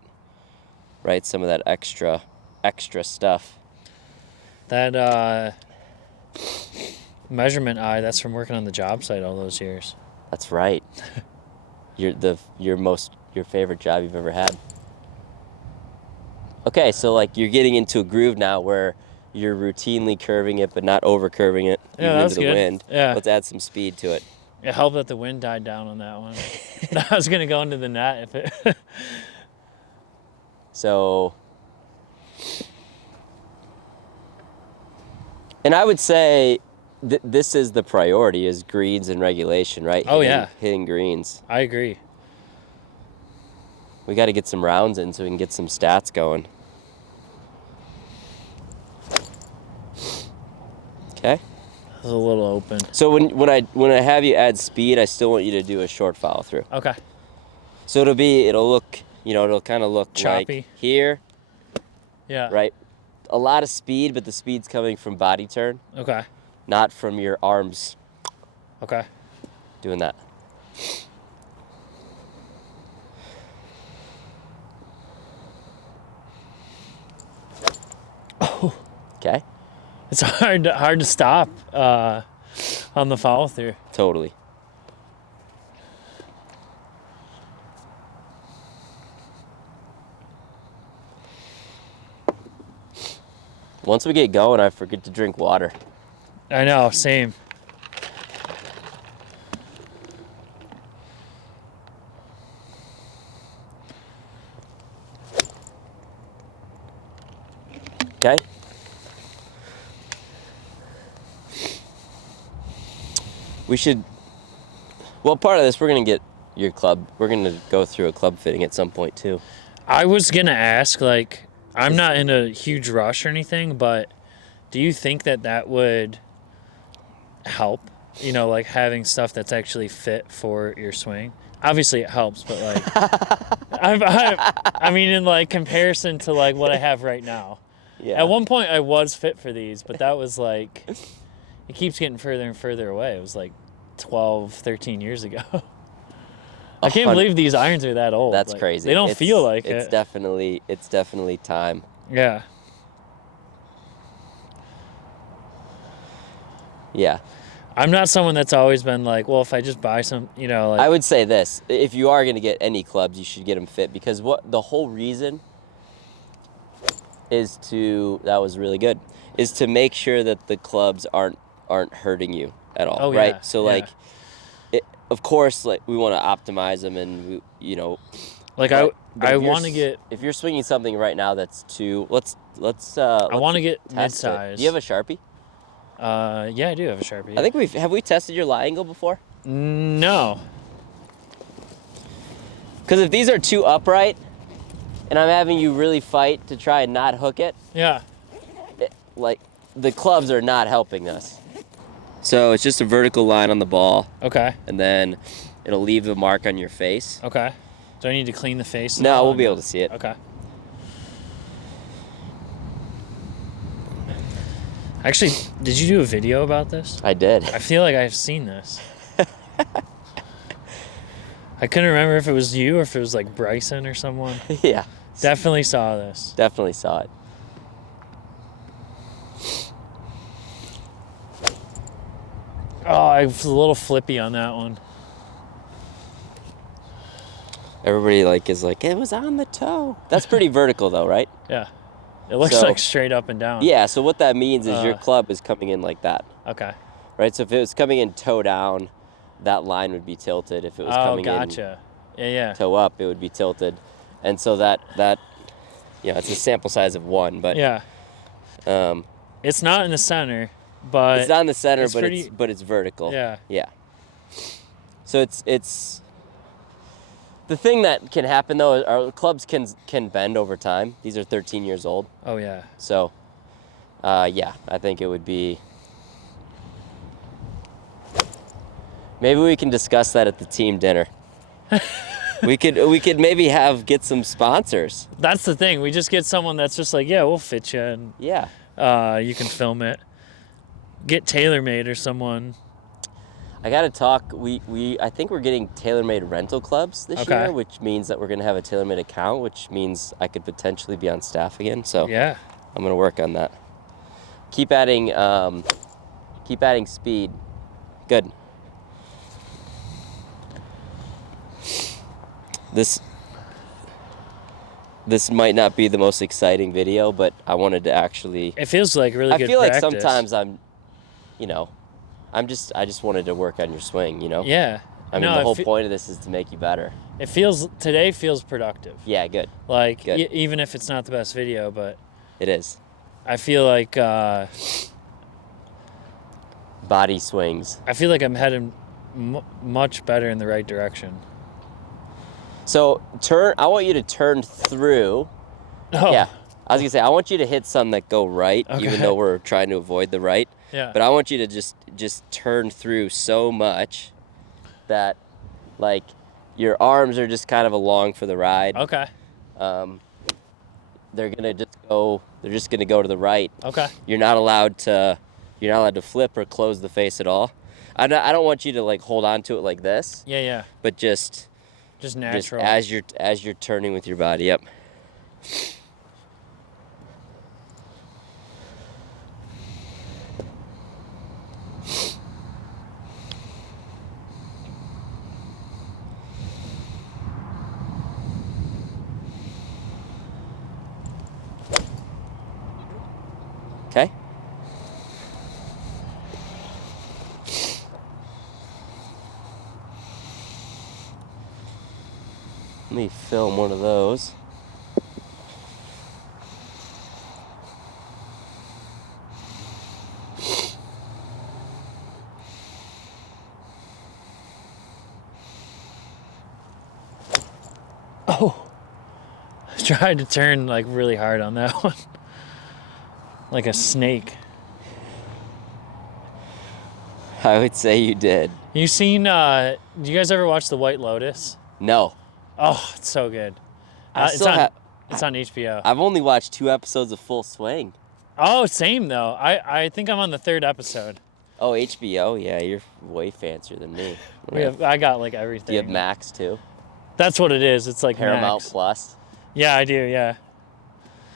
right? Some of that extra stuff. That measurement eye, that's from working on the job site all those years. That's right. Your favorite job you've ever had. Okay, so like you're getting into a groove now where you're routinely curving it but not over curving it even into the wind. Yeah. Let's add some speed to it. It helped that the wind died down on that one. I was gonna go into the net if it So, and I would say this is the priority, is greens and regulation, right? Hitting greens. I agree. We got to get some rounds in so we can get some stats going. Okay. It's a little open. So when I have you add speed, I still want you to do a short follow through. Okay. So it'll kind of look choppy like here. Yeah. Right. A lot of speed, but the speed's coming from body turn. Okay. Not from your arms. Okay. Doing that. Oh. Okay. It's hard to stop on the follow through. Totally. Once we get going, I forget to drink water. I know, same. Okay? We should, well, part of this, we're going to get your club, we're going to go through a club fitting at some point too. I was going to ask, like, I'm not in a huge rush or anything, but do you think that would help? You know, like having stuff that's actually fit for your swing? Obviously it helps, but like, I mean, in like comparison to like what I have right now. Yeah. At one point I was fit for these, but that was like, it keeps getting further and further away. It was like 12, 13 years ago. I can't believe these irons are that old. That's like, crazy. They don't feel like it's it. It's definitely time. Yeah. Yeah. I'm not someone that's always been like, well, if I just buy some, like... I would say this. If you are going to get any clubs, you should get them fit, because the whole reason is that was really good, is to make sure that the clubs aren't hurting you at all, oh, right? Yeah. So, like, of course, like, we want to optimize them, and, Like, I want to get... If you're swinging something right now that's too... Let's I want to get mid-size. Do you have a Sharpie? Yeah, I do have a Sharpie. I think have we tested your lie angle before? No. Because if these are too upright, and I'm having you really fight to try and not hook it, Yeah. like, the clubs are not helping us. So it's just a vertical line on the ball. Okay. And then it'll leave a mark on your face. Okay. Do I need to clean the face? No, we'll be able to see it. Okay. Actually, did you do a video about this? I did. I feel like I've seen this. I couldn't remember if it was you or if it was like Bryson or someone. Yeah. Definitely saw this. Definitely saw it. Oh, I was a little flippy on that one. Everybody is like, it was on the toe. That's pretty vertical though, right? Yeah. It looks like straight up and down. Yeah, so what that means is your club is coming in like that. Okay. Right? So if it was coming in toe down, that line would be tilted. If it was coming in toe up, it would be tilted. And so that it's a sample size of 1, but yeah. It's not in the center, but it's not in the center, it's but it's vertical. Yeah. Yeah. So it's the thing that can happen though is our clubs can bend over time. These are 13 years old. Oh yeah. So I think it would be, maybe we can discuss that at the team dinner. we could maybe get some sponsors. That's the thing. We just get someone that's just like, yeah, we'll fit you, and you can film it. Get TaylorMade or someone. I gotta talk. I think we're getting TaylorMade rental clubs this year, which means that we're gonna have a TaylorMade account, which means I could potentially be on staff again. So yeah, I'm gonna work on that. Keep adding speed. Good. This might not be the most exciting video, but I wanted to actually... It feels like really good practice. I feel practice. like sometimes I just wanted to work on your swing, Yeah. I mean, the whole point of this is to make you better. Today feels productive. Yeah, good. Like, good. Even if it's not the best video, but... It is. I feel like... body swings. I feel like I'm heading much better in the right direction. So I want you to turn through. Oh. Yeah. I was gonna say, I want you to hit some that go right, even though we're trying to avoid the right. Yeah. But I want you to just turn through so much that, like, your arms are just kind of along for the ride. Okay. They're just gonna go to the right. Okay. You're not allowed to flip or close the face at all. I don't want you to like hold on to it like this. Yeah, yeah. But just natural. Just as you're turning with your body. Yep. Okay. Let me film one of those. Oh. I tried to turn like really hard on that one. Like a snake. I would say you did. You seen, do you guys ever watch The White Lotus? No. Oh, it's so good. It's on HBO. I've only watched 2 episodes of Full Swing. Oh, same though. I think I'm on the 3rd episode. Oh, HBO? Yeah, you're way fancier than me. I got like everything. Do you have Max too? That's what it is. It's like Paramount Max. Plus. Yeah, I do. Yeah.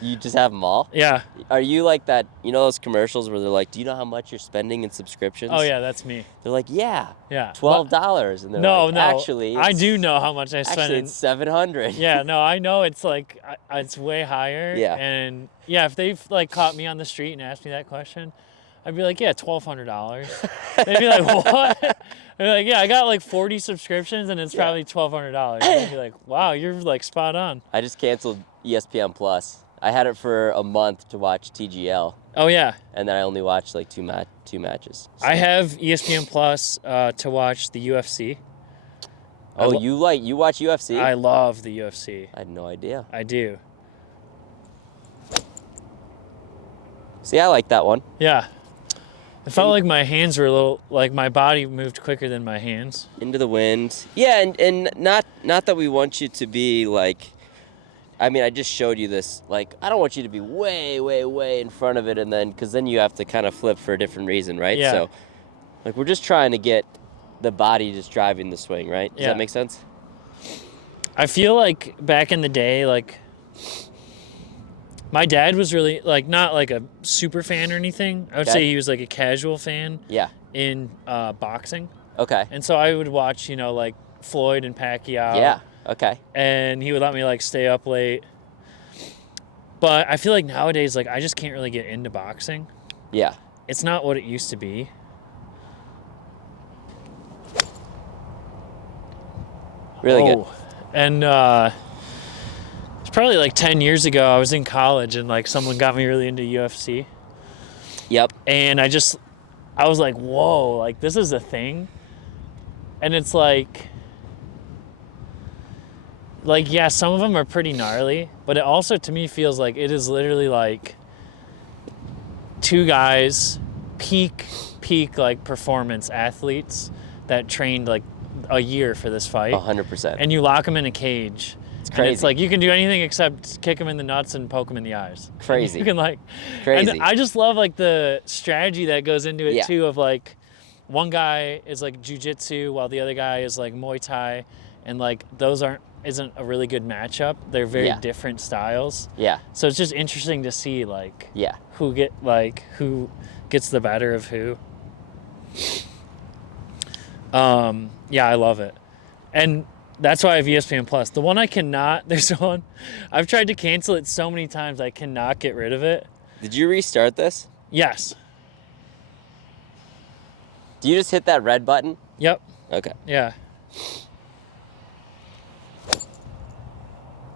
You just have them all? Yeah. Are you like that, you know those commercials where they're like, do you know how much you're spending in subscriptions? Oh, yeah, that's me. They're like, yeah. Yeah. $12. And they're No, like, no. actually, I do know how much I spend. Actually, it's $700. Yeah, no, I know it's like, it's way higher. Yeah. And yeah, if they've like caught me on the street and asked me that question, I'd be like, yeah, $1,200. They'd be like, what? I'd be like, yeah, I got like 40 subscriptions and it's probably $1,200. I'd be like, wow, you're like spot on. I just canceled ESPN Plus. I had it for a month to watch TGL. Oh, yeah. And then I only watched like two matches. So. I have ESPN Plus to watch the UFC. Oh, you watch UFC? I love the UFC. I had no idea. I do. See, I like that one. Yeah. It felt like my hands were a little, like my body moved quicker than my hands. Into the wind. Yeah, and not that we want you to be like, I mean, I just showed you this. Like, I don't want you to be way, way, way in front of it, and then, because then you have to kind of flip for a different reason, right? Yeah. So, like, we're just trying to get the body just driving the swing, right? Does that make sense? I feel like back in the day, like, my dad was really, like, not like a super fan or anything. I would say he was like a casual fan. Yeah. In boxing. Okay. And so I would watch, you know, like Floyd and Pacquiao. Yeah. Okay. And he would let me like stay up late. But I feel like nowadays, like, I just can't really get into boxing. Yeah. It's not what it used to be. Really good. And it's probably like 10 years ago, I was in college and like someone got me really into UFC. Yep. And I was like, whoa, like this is a thing. And it's like, yeah, some of them are pretty gnarly, but it also to me feels like it is literally like two guys, peak like performance athletes that trained like a year for this fight. 100%. And you lock them in a cage. It's crazy. And it's like you can do anything except kick them in the nuts and poke them in the eyes. Crazy. You can like, crazy. And I just love like the strategy that goes into it too. Of like, one guy is like jujitsu while the other guy is like Muay Thai, and like those isn't a really good matchup. They're very different styles. Yeah. So it's just interesting to see like who gets the better of who. Yeah, I love it. And that's why I have ESPN Plus. The one I cannot, there's one, I've tried to cancel it so many times, I cannot get rid of it. Did you restart this? Yes. Do you just hit that red button? Yep. Okay. Yeah.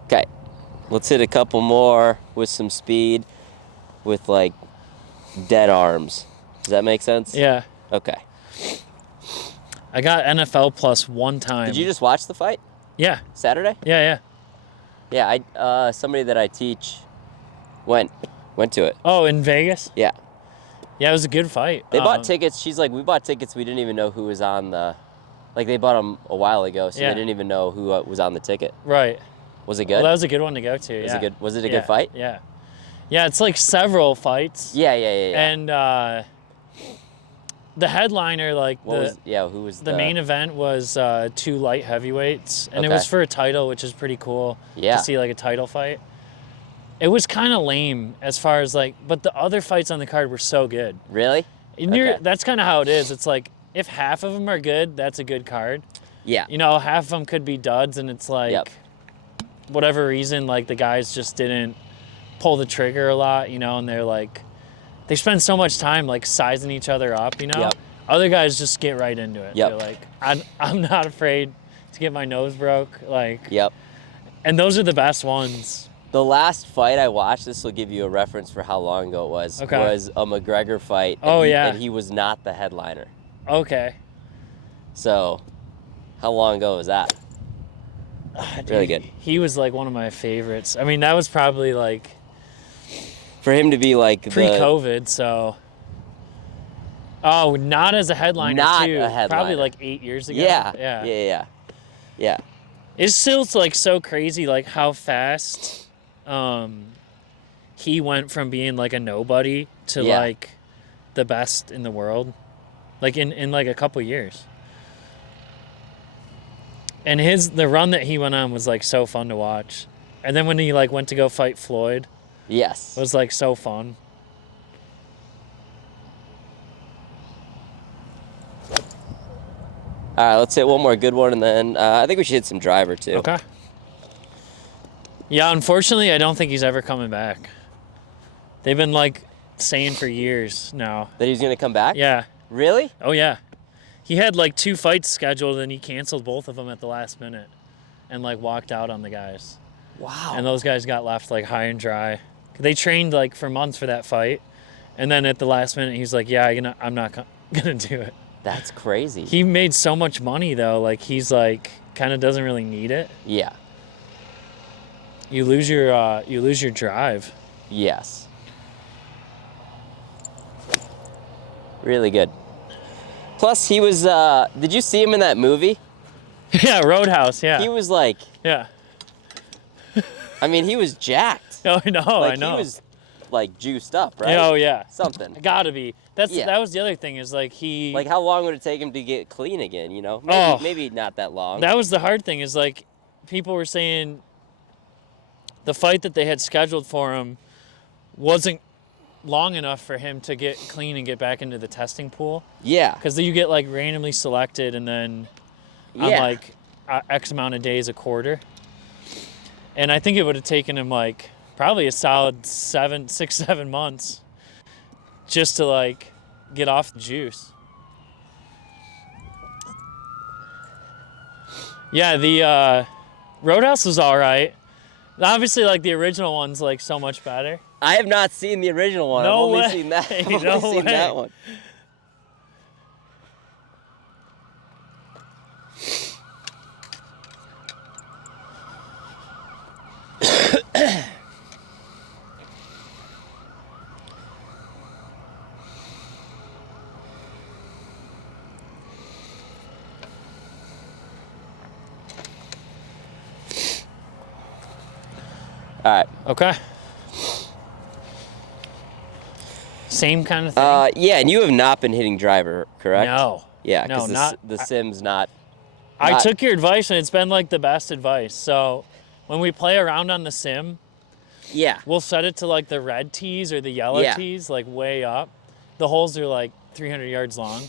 Okay. Let's hit a couple more with some speed with like dead arms. Does that make sense? Yeah. Okay. I got NFL Plus one time. Did you just watch the fight? Yeah. Saturday? Yeah. Yeah, somebody that I teach went to it. Oh, in Vegas? Yeah. Yeah, it was a good fight. They bought tickets. She's like, we bought tickets. We didn't even know who was on the, like they bought them a while ago, so they didn't even know who was on the ticket. Right. Was it good? Well, that was a good one to go to. Was it a good fight? Yeah. Yeah, it's like several fights. Yeah. And the headliner, like who was the main event was two light heavyweights, and it was for a title, which is pretty cool to see like a title fight. It was kind of lame as far as like, but the other fights on the card were so good. Really? That's kind of how it is. It's like if half of them are good, that's a good card. Yeah. You know, half of them could be duds, and it's like whatever reason, like the guys just didn't pull the trigger a lot, you know, and they're like, they spend so much time like sizing each other up, you know. Yep. Other guys just get right into it. Yep. They're like, I'm not afraid to get my nose broke, like. Yep. And those are the best ones. The last fight I watched, this will give you a reference for how long ago it was, was a McGregor fight. And he was not the headliner. Okay. So, how long ago was that? Really good. He was like one of my favorites. I mean, that was probably like for him to be like pre-COVID, so. Oh, not as a headliner not too. A headliner. Probably like 8 years ago. Yeah. It's still like so crazy, like how fast he went from being like a nobody to like the best in the world, like in like a couple years. And the run that he went on was like so fun to watch. And then when he like went to go fight Floyd, Yes. it was like so fun. All right, let's hit one more good one, and then I think we should hit some driver too. Okay. Yeah, unfortunately, I don't think he's ever coming back. They've been like saying for years now that he's gonna come back. Yeah. Really? Oh yeah. He had like 2 fights scheduled, and he canceled both of them at the last minute, and like walked out on the guys. Wow. And those guys got left like high and dry. They trained like for months for that fight, and then at the last minute, he's like, "Yeah, I'm not gonna do it." That's crazy. He made so much money though. Like he's like kind of doesn't really need it. Yeah. You lose your drive. Yes. Really good. Plus, he was. Did you see him in that movie? Yeah, Roadhouse. Yeah. He was like. Yeah. I mean, he was jacked. Oh, I know. Like, I know. He was like juiced up, right? Oh yeah. Something. Gotta be. That was the other thing is like he. Like, how long would it take him to get clean again? You know, maybe not that long. That was the hard thing is like, people were saying. The fight that they had scheduled for him wasn't long enough for him to get clean and get back into the testing pool. Yeah. Because you get like randomly selected and then on like X amount of days a quarter. And I think it would have taken him like probably a solid 6, 7 months just to like get off the juice. Yeah, the Roadhouse was all right. Obviously, like the original one's like so much better. I have not seen the original one. No I've only way. seen that. I've No only seen way. that one. All right. Okay. Same kind of thing? Yeah, and you have not been hitting driver, correct? No. Yeah, No, because the sim's not. I took your advice, and it's been like the best advice. So when we play around on the sim, Yeah. we'll set it to like the red tees or the yellow tees, like way up. The holes are like 300 yards long,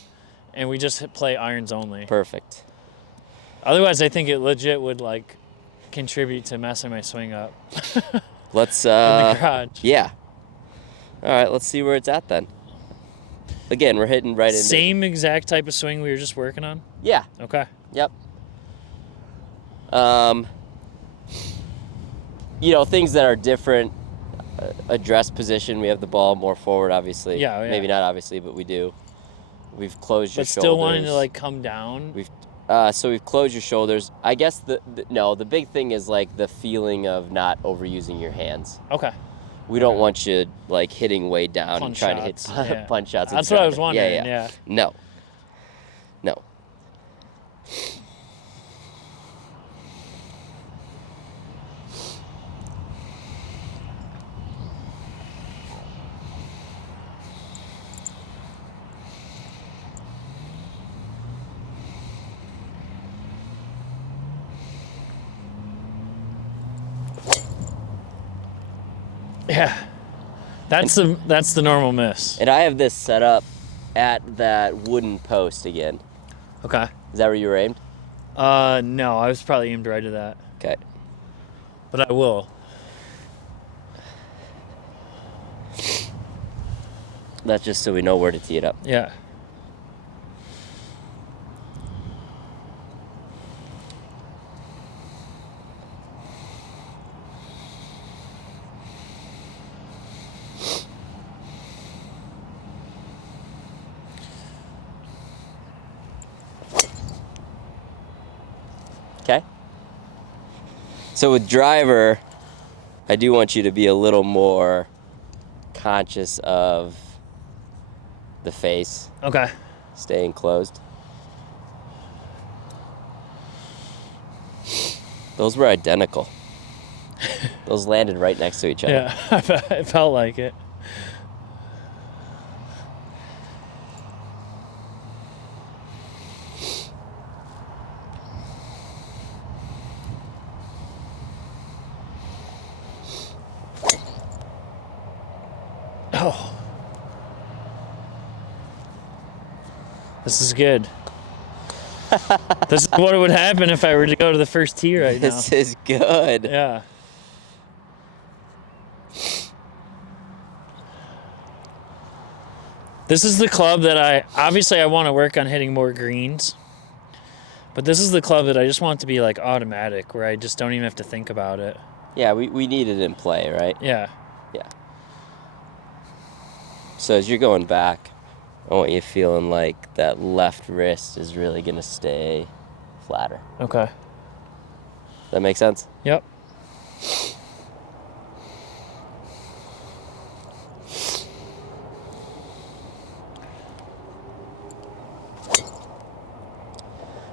and we just play irons only. Perfect. Otherwise, I think it legit would like contribute to messing my swing up. Let's. In the garage. Yeah. All right. Let's see where it's at then. Again, we're hitting right into. Same exact type of swing we were just working on? Yeah. Okay. Yep. You know, things that are different. Address position. We have the ball more forward, obviously. Yeah. Maybe not obviously, but we do. We've closed your But shoulders. still wanting to like come down. So we've closed your shoulders. I guess the big thing is like the feeling of not overusing your hands. Okay. We don't want you like hitting way down and trying to hit punch shots. That's what I was wondering. Yeah. No. Yeah. That's the normal miss. And I have this set up at that wooden post again. Okay. Is that where you were aimed? No, I was probably aimed right at that. Okay. But I will. That's just so we know where to tee it up. Yeah. Okay. So with driver, I do want you to be a little more conscious of the face. Okay. Staying closed. Those were identical. Those landed right next to each other. Yeah, it felt like it. This is good. This is what would happen if I were to go to the first tee right now. This is good. Yeah. This is the club that I want to work on hitting more greens. But this is the club that I just want to be like automatic, where I just don't even have to think about it. Yeah, we need it in play, right? Yeah. Yeah. So as you're going back, I want you feeling like that left wrist is really going to stay flatter. Okay. That make sense? Yep.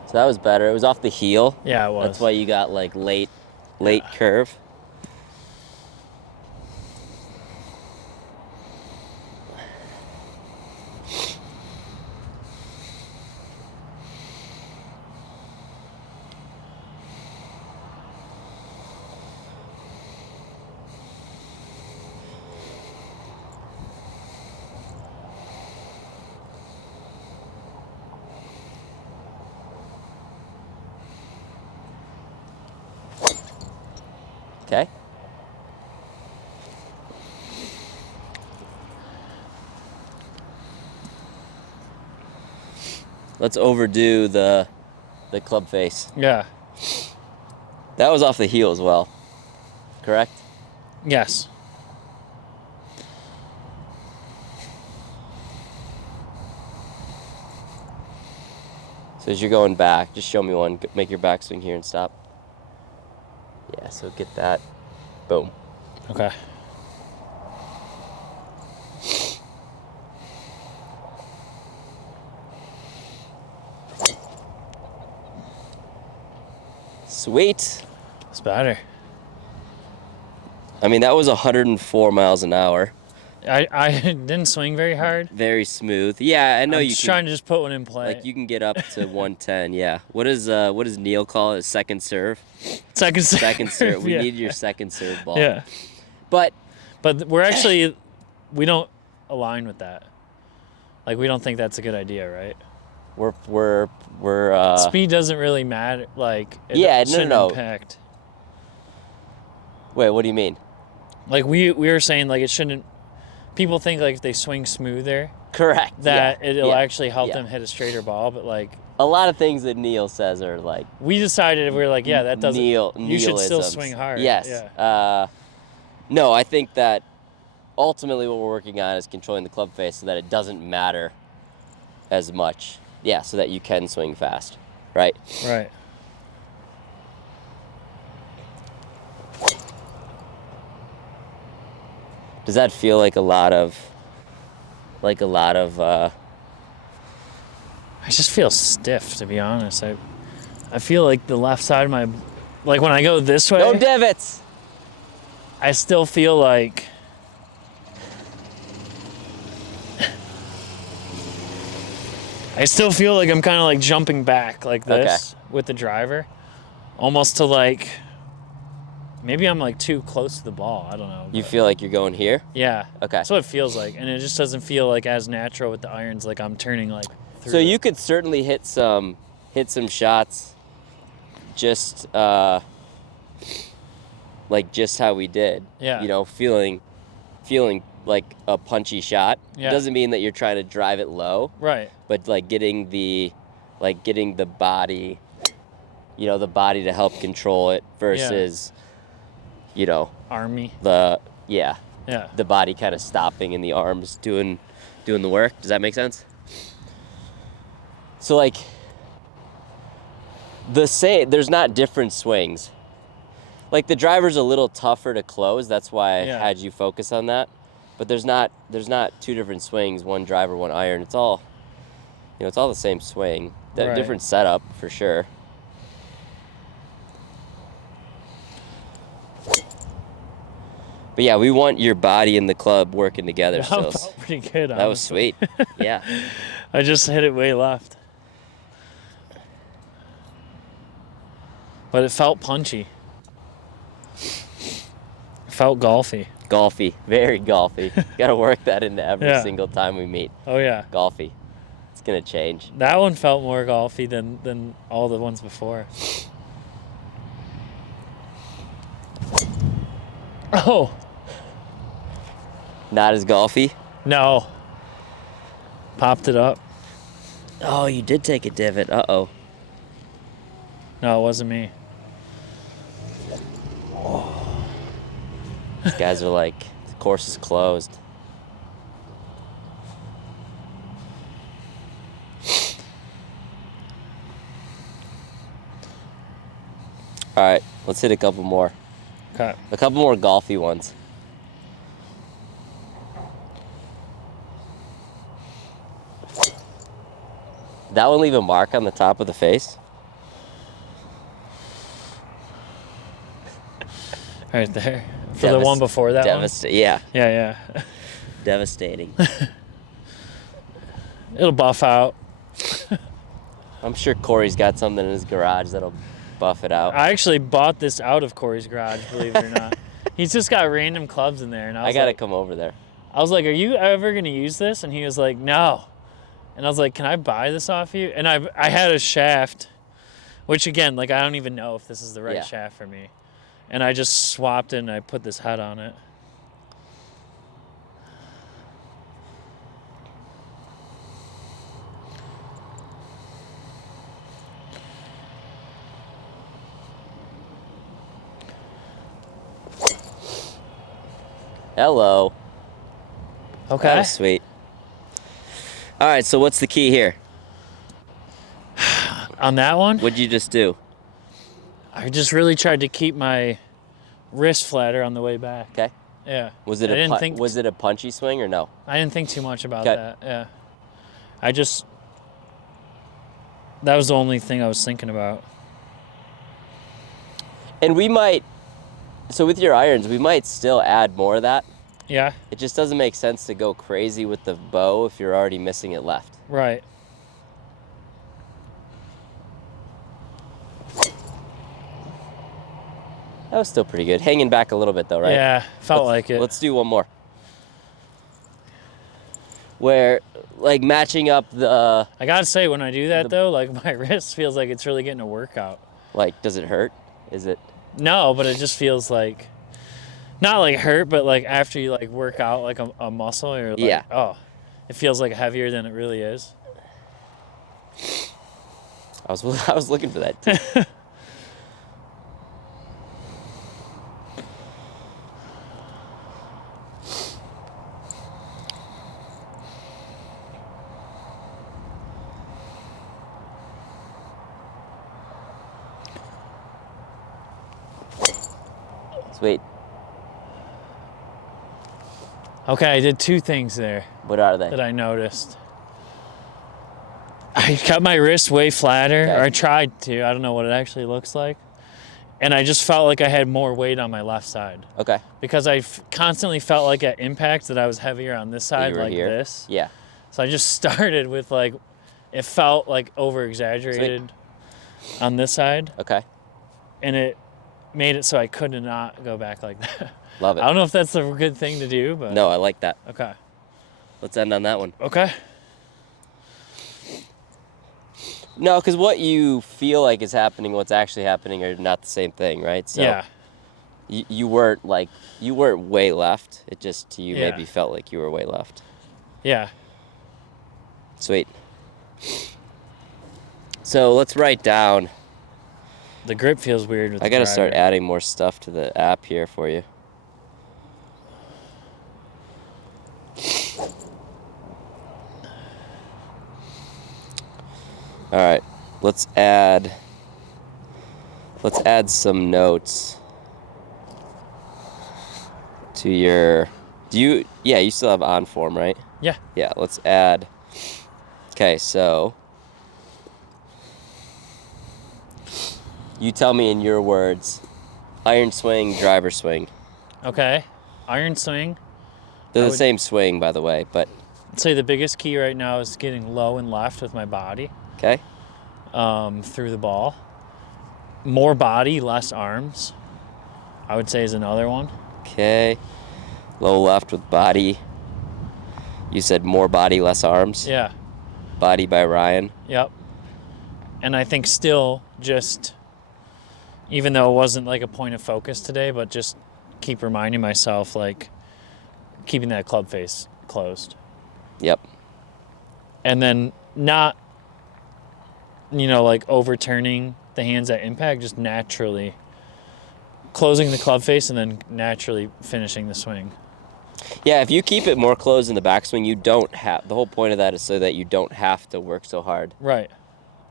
So that was better. It was off the heel. Yeah, it was. That's why you got like late curve. Okay. Let's overdo the club face. Yeah. That was off the heel as well. Correct? Yes. So as you're going back, just show me one. Make your backswing here and stop. Yeah, so get that. Boom. Okay. Sweet. It's better. I mean, that was 104 miles an hour. I didn't swing very hard. Very smooth. Yeah, I know I'm trying to just put one in play. Like you can get up to 110. Yeah. What does Neil call it? Second serve. Second serve. Second serve. We Yeah. need your second serve ball. Yeah. But we don't align with that. Like, we don't think that's a good idea, right? we're Speed doesn't really matter. Like, it shouldn't no. impact. Wait, what do you mean? Like, we were saying, like, it shouldn't. People think, like, if they swing smoother, Correct. that it'll Yeah. actually help Yeah. them hit a straighter ball. But, like, A lot of things that Neil says are like we decided, we were like, yeah, that doesn't. You should still Neil-isms. swing hard. Yes. Yeah. No, I think that ultimately what we're working on is controlling the club face so that it doesn't matter as much. Yeah, so that you can swing fast, right? Right. Does that feel like a lot of I just feel stiff, to be honest. I feel like the left side of my, like when I go this way, no divots? I still feel like I'm kind of like jumping back like this with the driver, almost to like, maybe I'm like too close to the ball. I don't know. You feel like you're going here? Yeah. Okay. That's what it feels like, and it just doesn't feel like as natural with the irons. Like I'm turning like through. So you could certainly hit some shots just like just how we did. Yeah. You know, feeling like a punchy shot. Yeah. It doesn't mean that you're trying to drive it low. Right. But like getting the body, you know, the body to help control it versus you know, Army. the body kind of stopping and the arms doing the work. Does that make sense? So like there's not different swings. Like the driver's a little tougher to close. That's why I had you focus on that. But there's not two different swings, one driver, one iron. It's all, you know, it's all the same swing. Right. Different setup for sure. But yeah, we want your body and the club working together. That So felt pretty good. that was sweet. Yeah. I just hit it way left. But it felt punchy. It felt golfy. Golfy. Very golfy. Got to work that into every Yeah. single time we meet. Oh, yeah. Golfy. It's gonna change. That one felt more golfy than all the ones before. Oh. Not as golfy? No. Popped it up. Oh, you did take a divot. Uh-oh. No, it wasn't me. These guys are like, the course is closed. All right, let's hit a couple more. Okay. A couple more golfy ones. That one leave a mark on the top of the face? Right there. For the one before that one? Yeah. Yeah. Devastating. It'll buff out. I'm sure Corey's got something in his garage that'll buff it out. I actually bought this out of Corey's garage, believe it or not. He's just got random clubs in there. And I gotta come over there. I was like, are you ever going to use this? And he was like, no. And I was like, can I buy this off you? And I had a shaft, which again, like I don't even know if this is the right shaft for me. And I just swapped it and I put this head on it. Hello. Okay. That was sweet. All right, so what's the key here? On that one? What'd you just do? I just really tried to keep my wrist flatter on the way back. Okay. Yeah. Was it was it a punchy swing or no? I didn't think too much about that. Yeah. That was the only thing I was thinking about. And so with your irons, we might still add more of that. Yeah. It just doesn't make sense to go crazy with the bow if you're already missing it left. Right. That was still pretty good. Hanging back a little bit though, right? Yeah, felt like it. Let's do one more. Where, like, matching up the... I gotta say, when I do that though, like my wrist feels like it's really getting a workout. Like, does it hurt? Is it... No, but it just feels like... Not like hurt, but like after you like work out like a muscle, you're like, oh, it feels like heavier than it really is. I was looking for that too. Sweet. Okay, I did two things there. What are they? That I noticed. I cut my wrist way flatter, or I tried to. I don't know what it actually looks like. And I just felt like I had more weight on my left side. Okay. Because I constantly felt like at impact that I was heavier on this side, like here. this. Yeah. So I just started with like, it felt like over-exaggerated on this side. Okay. And it made it so I could not go back like that. Love it. I don't know if that's a good thing to do, but... No, I like that. Okay. Let's end on that one. Okay. No, because what you feel like is happening, what's actually happening are not the same thing, right? So yeah. You weren't way left. It just to you maybe felt like you were way left. Yeah. Sweet. So let's write down. The grip feels weird with I gotta start adding more stuff to the app here for you. All right, let's add some notes to your, you still have on form, right? Yeah. Yeah, let's add, okay, so you tell me in your words, iron swing, driver swing. Okay, iron swing. They're the same swing, by the way, but. I'd say the biggest key right now is getting low and left with my body. Okay. Through the ball. More body, less arms, I would say is another one. Okay. Low left with body. You said more body, less arms? Yeah. Body by Ryan. Yep. And I think still just, even though it wasn't like a point of focus today, but just keep reminding myself, like, keeping that club face closed. Yep. And then not, like overturning the hands at impact, just naturally closing the club face and then naturally finishing the swing. Yeah, if you keep it more closed in the backswing, you don't have, the whole point of that is so that you don't have to work so hard. Right.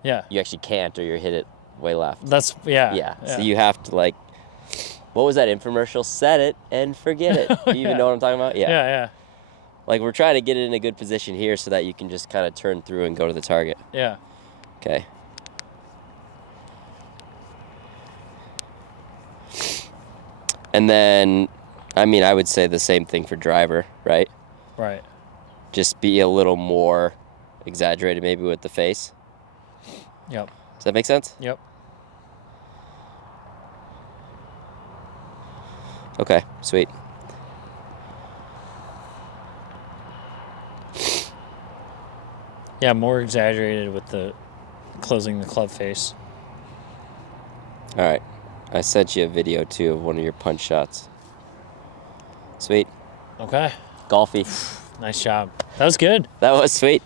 Yeah. You actually can't, or you hit it way left. That's, yeah. Yeah. So you have to, like, what was that infomercial? Set it and forget it. Do you even know what I'm talking about? Yeah. Yeah. Like, we're trying to get it in a good position here so that you can just kind of turn through and go to the target. Yeah. Okay. And then, I would say the same thing for driver, right? Right. Just be a little more exaggerated maybe with the face. Yep. Does that make sense? Yep. Okay, sweet. Yeah, more exaggerated with the closing the club face. All right. I sent you a video, too, of one of your punch shots. Sweet. Okay. Golfy. Nice job. That was good. That was sweet.